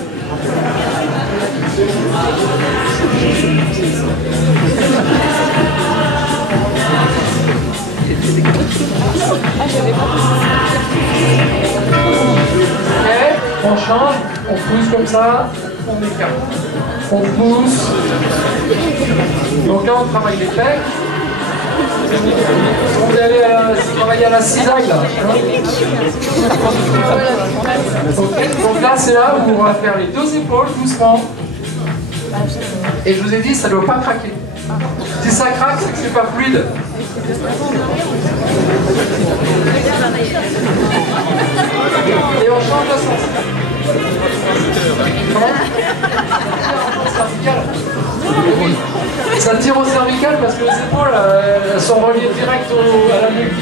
Okay, on change, on pousse comme ça, on écarte. On pousse. Donc là, on travaille les pecs. Vous allez travailler à la cisaille là. Donc là, c'est là où on va faire les deux épaules doucement. Et je vous ai dit, ça ne doit pas craquer. Si ça craque, c'est que c'est pas fluide. Et on change de sens. Ça tire au cervical parce que les épaules elles sont reliées direct à la nuque.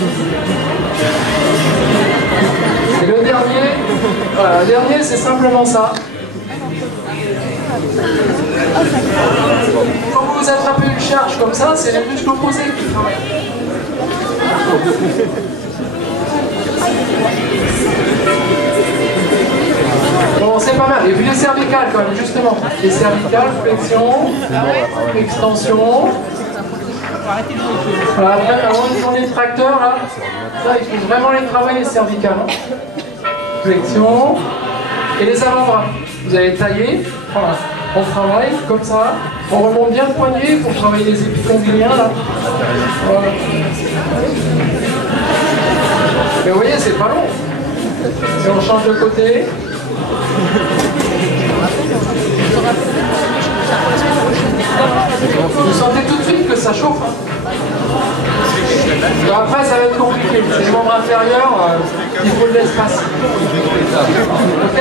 Et le dernier, voilà, le dernier c'est simplement ça. Quand vous attrapez une charge comme ça, c'est les muscles opposés qui travaillent. Bon, c'est pas mal. Et puis les cervicales quand même, justement. Les cervicales, flexion, extension. Voilà, après, avant une journée de tracteur, là, ça, il faut vraiment les travailler, les cervicales. Hein. Flexion. Et les avant-bras. Vous allez tailler. Voilà. On travaille comme ça. On remonte bien le poignet pour travailler les épicondyliens, là. Voilà. Mais vous voyez, c'est pas long. Et on change de côté. Vous sentez tout de suite que ça chauffe. Hein. Après, ça va être compliqué. C'est les membres inférieurs, il faut de l'espace. Ok ?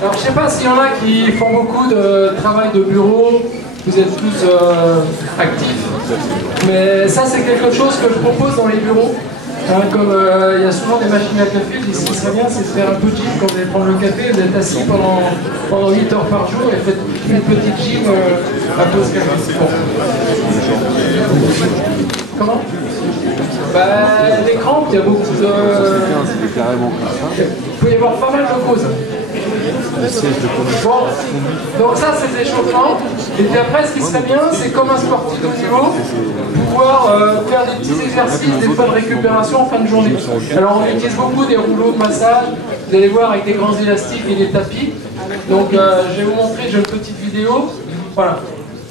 Alors, je ne sais pas s'il y en a qui font beaucoup de travail de bureau. Vous êtes tous actifs. Mais ça, c'est quelque chose que je propose dans les bureaux. Hein, comme il y a souvent des machines à café, ce qui serait bien, c'est de faire un peu de gym quand vous allez prendre le café, vous êtes assis pendant 8 heures par jour et faites une petite gym à pause café. Bon. Comment les crampes, il y a beaucoup de... Il peut y avoir pas mal de causes. Bon, donc ça c'est des échauffements. Et puis après, ce qui serait bien, c'est comme un sportif de niveau, pouvoir faire des petits exercices, des fois de récupération en fin de journée. Alors on utilise beaucoup des rouleaux de massage, vous allez voir avec des grands élastiques et des tapis. Donc je vais vous montrer, j'ai une petite vidéo. Voilà.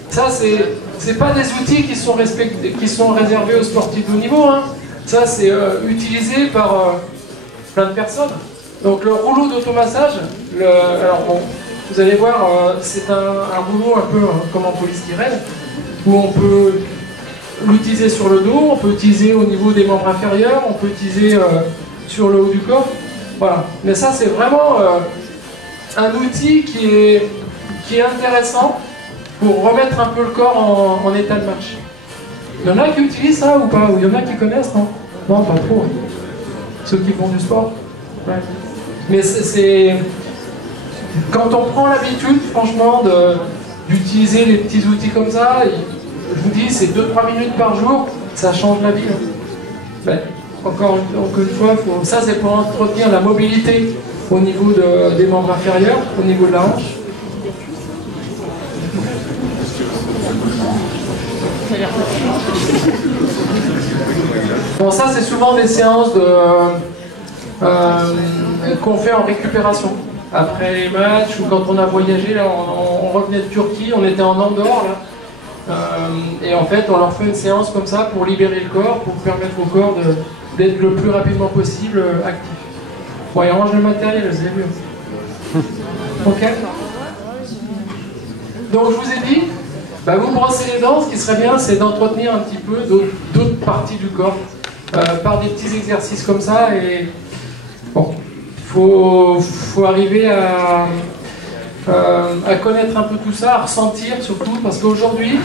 Ça c'est pas des outils qui sont réservés aux sportifs de haut niveau. Hein. Ça c'est utilisé par plein de personnes. Donc le rouleau d'automassage, alors bon, vous allez voir, c'est un rouleau un peu comme en polystyrène, où on peut l'utiliser sur le dos, on peut l'utiliser au niveau des membres inférieurs, on peut l'utiliser sur le haut du corps. Voilà. Mais ça c'est vraiment un outil qui est intéressant pour remettre un peu le corps en état de marche. Il y en a qui utilisent ça ou pas? Ou il y en a qui connaissent, non? Non, pas trop. Ceux qui font du sport. Ouais. Mais c'est... Quand on prend l'habitude, franchement, d'utiliser les petits outils comme ça, je vous dis, c'est 2-3 minutes par jour, ça change la vie. Ben, encore une fois, ça c'est pour entretenir la mobilité au niveau des membres inférieurs, au niveau de la hanche. Bon, ça c'est souvent des séances qu'on fait en récupération. Après les matchs ou quand on a voyagé, là, on revenait de Turquie, on était en Andorre là, et en fait on leur fait une séance comme ça pour libérer le corps, pour permettre au corps d'être le plus rapidement possible actif. Bon, ils rangent le matériel, c'est mieux. Ok. Donc je vous ai dit, bah, vous brossez les dents, ce qui serait bien c'est d'entretenir un petit peu d'autres parties du corps par des petits exercices comme ça. Et bon, faut arriver à connaître un peu tout ça, à ressentir surtout, parce qu'aujourd'hui,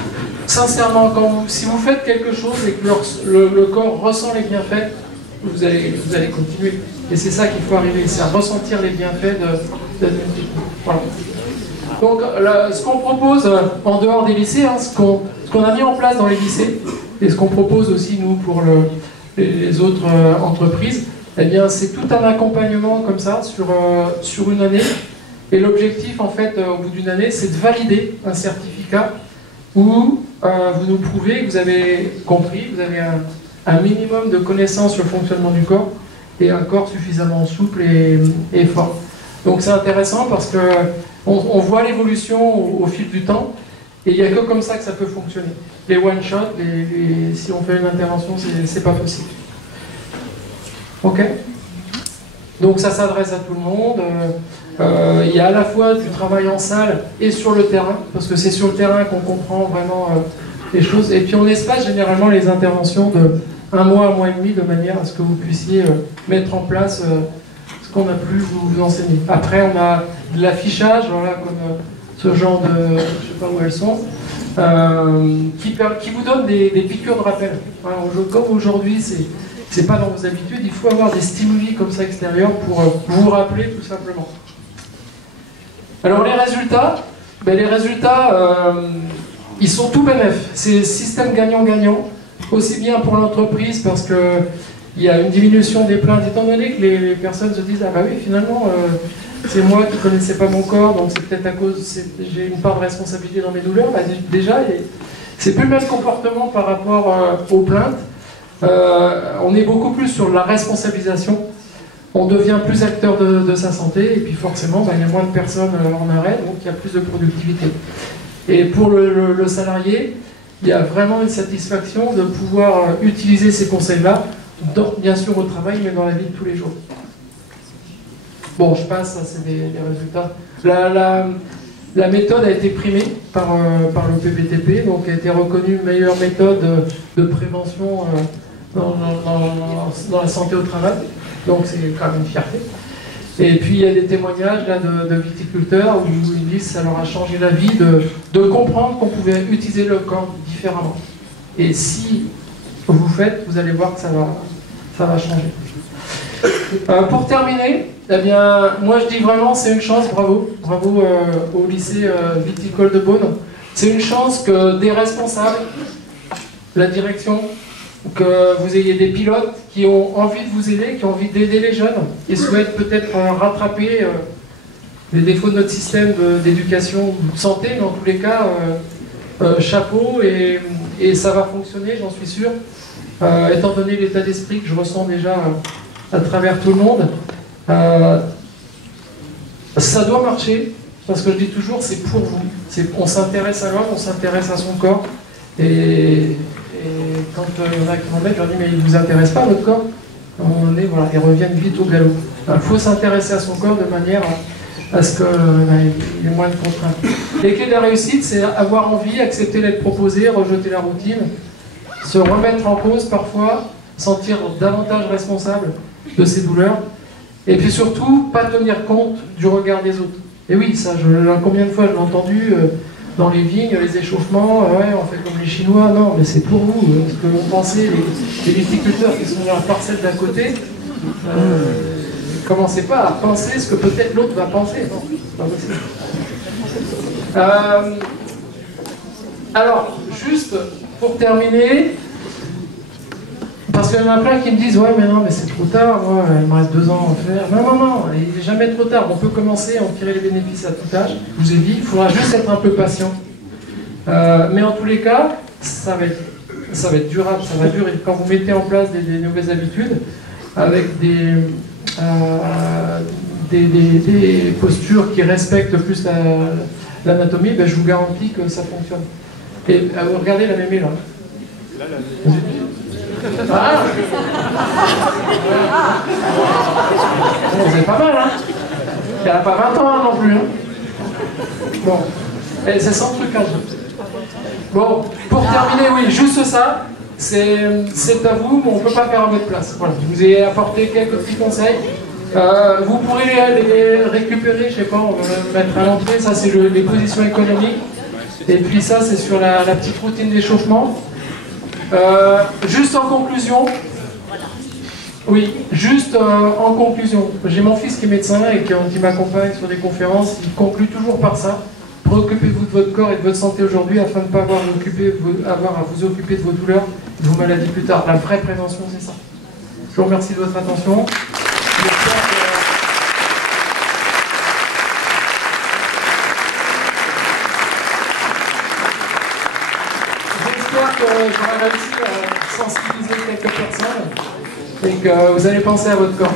sincèrement, si vous faites quelque chose et que le corps ressent les bienfaits, vous allez continuer. Et c'est ça qu'il faut arriver, c'est à ressentir les bienfaits de voilà. Donc, ce qu'on propose en dehors des lycées, hein, ce qu'on a mis en place dans les lycées, et ce qu'on propose aussi nous pour les autres entreprises, eh bien, c'est tout un accompagnement comme ça sur une année. Et l'objectif, en fait, au bout d'une année, c'est de valider un certificat où vous nous prouvez que vous avez compris, vous avez un minimum de connaissances sur le fonctionnement du corps et un corps suffisamment souple et fort. Donc c'est intéressant parce qu'on voit l'évolution au fil du temps Et il n'y a que comme ça que ça peut fonctionner. Les one-shot, si on fait une intervention, c'est pas possible. Ok? Donc ça s'adresse à tout le monde. Il y a à la fois du travail en salle et sur le terrain, parce que c'est sur le terrain qu'on comprend vraiment les choses. Et puis on espace généralement les interventions de 1 mois et demi, de manière à ce que vous puissiez mettre en place ce qu'on a pu vous enseigner. Après, on a de l'affichage, voilà, comme ce genre de... je ne sais pas où elles sont, qui vous donne des piqûres de rappel. Voilà, comme aujourd'hui, c'est pas dans vos habitudes, il faut avoir des stimuli comme ça extérieurs pour vous rappeler tout simplement. Alors les résultats, ils sont tout bénefs. C'est système gagnant-gagnant, aussi bien pour l'entreprise parce qu'il y a une diminution des plaintes, étant donné que les personnes se disent « Ah bah oui, finalement, c'est moi qui ne connaissais pas mon corps, donc c'est peut-être à cause, j'ai une part de responsabilité dans mes douleurs. » Bah, déjà, c'est plus le même comportement par rapport aux plaintes. On est beaucoup plus sur la responsabilisation. On devient plus acteur de sa santé, et puis forcément, il y a moins de personnes en arrêt, donc il y a plus de productivité. Et pour le salarié, il y a vraiment une satisfaction de pouvoir utiliser ces conseils-là, bien sûr au travail, mais dans la vie de tous les jours. Bon, je passe, ça c'est des résultats. La méthode a été primée par le PPTP, donc a été reconnue meilleure méthode de prévention dans la santé au travail. Donc c'est quand même une fierté. Et puis il y a des témoignages là, de viticulteurs où ils disent que ça leur a changé la vie de comprendre qu'on pouvait utiliser le corps différemment. Et si vous faites, vous allez voir que ça va changer. Pour terminer, eh bien, moi je dis vraiment c'est une chance, bravo au lycée viticole de Beaune. C'est une chance que des responsables, la direction, que vous ayez des pilotes qui ont envie de vous aider, qui ont envie d'aider les jeunes, et souhaitent peut-être rattraper les défauts de notre système d'éducation ou de santé, mais en tous les cas, chapeau, et ça va fonctionner, j'en suis sûr, étant donné l'état d'esprit que je ressens déjà à travers tout le monde. Ça doit marcher, parce que je dis toujours, c'est pour vous. On s'intéresse à l'homme, on s'intéresse à son corps, et quand il y en a qui m'embêtent, je leur dis mais il ne vous intéresse pas votre corps. À un moment donné, voilà, ils reviennent vite au galop. Il faut s'intéresser à son corps de manière à ce qu'il y ait moins de contraintes. Les clés de la réussite, c'est avoir envie, accepter d'être proposé, rejeter la routine, se remettre en cause parfois, sentir davantage responsable de ses douleurs, et puis surtout, pas tenir compte du regard des autres. Et oui, ça, combien de fois je l'ai entendu dans les vignes, les échauffements, ouais, on fait comme les Chinois, non, mais c'est pour vous, ce que l'on pensait, les viticulteurs qui sont dans la parcelle d'à côté, commencez pas à penser ce que peut-être l'autre va penser, non, c'est pas possible. Alors, juste pour terminer, parce qu'il y en a plein qui me disent « Ouais, mais non, mais c'est trop tard, moi, il me reste 2 ans à faire. » Non, il n'est jamais trop tard. On peut commencer à en tirer les bénéfices à tout âge. Je vous ai dit, il faudra juste être un peu patient. Mais en tous les cas, ça va être durable, ça va durer. Quand vous mettez en place des nouvelles habitudes, avec des postures qui respectent plus l'anatomie, ben, je vous garantis que ça fonctionne. Et regardez la mémé là. Ah, c'est pas mal, hein. Il n'y a pas 20 ans hein, non plus. Hein. Bon, et c'est 100 trucs en jeu. Bon, pour terminer, oui, juste ça, c'est à vous, mais on ne peut pas faire à votre place. Voilà, je vous ai apporté quelques petits conseils. Vous pourrez les récupérer, je sais pas, on va mettre à l'entrée, ça c'est les positions économiques. Et puis ça, c'est sur la petite routine d'échauffement. Juste en conclusion, oui, juste en conclusion, j'ai mon fils qui est médecin et qui m'accompagne sur des conférences, il conclut toujours par ça. Préoccupez-vous de votre corps et de votre santé aujourd'hui afin de ne pas avoir à vous occuper de vos douleurs et de vos maladies plus tard. La vraie prévention, c'est ça. Je vous remercie de votre attention. J'espère que j'aurai réussi à sensibiliser quelques personnes et que vous allez penser à votre corps.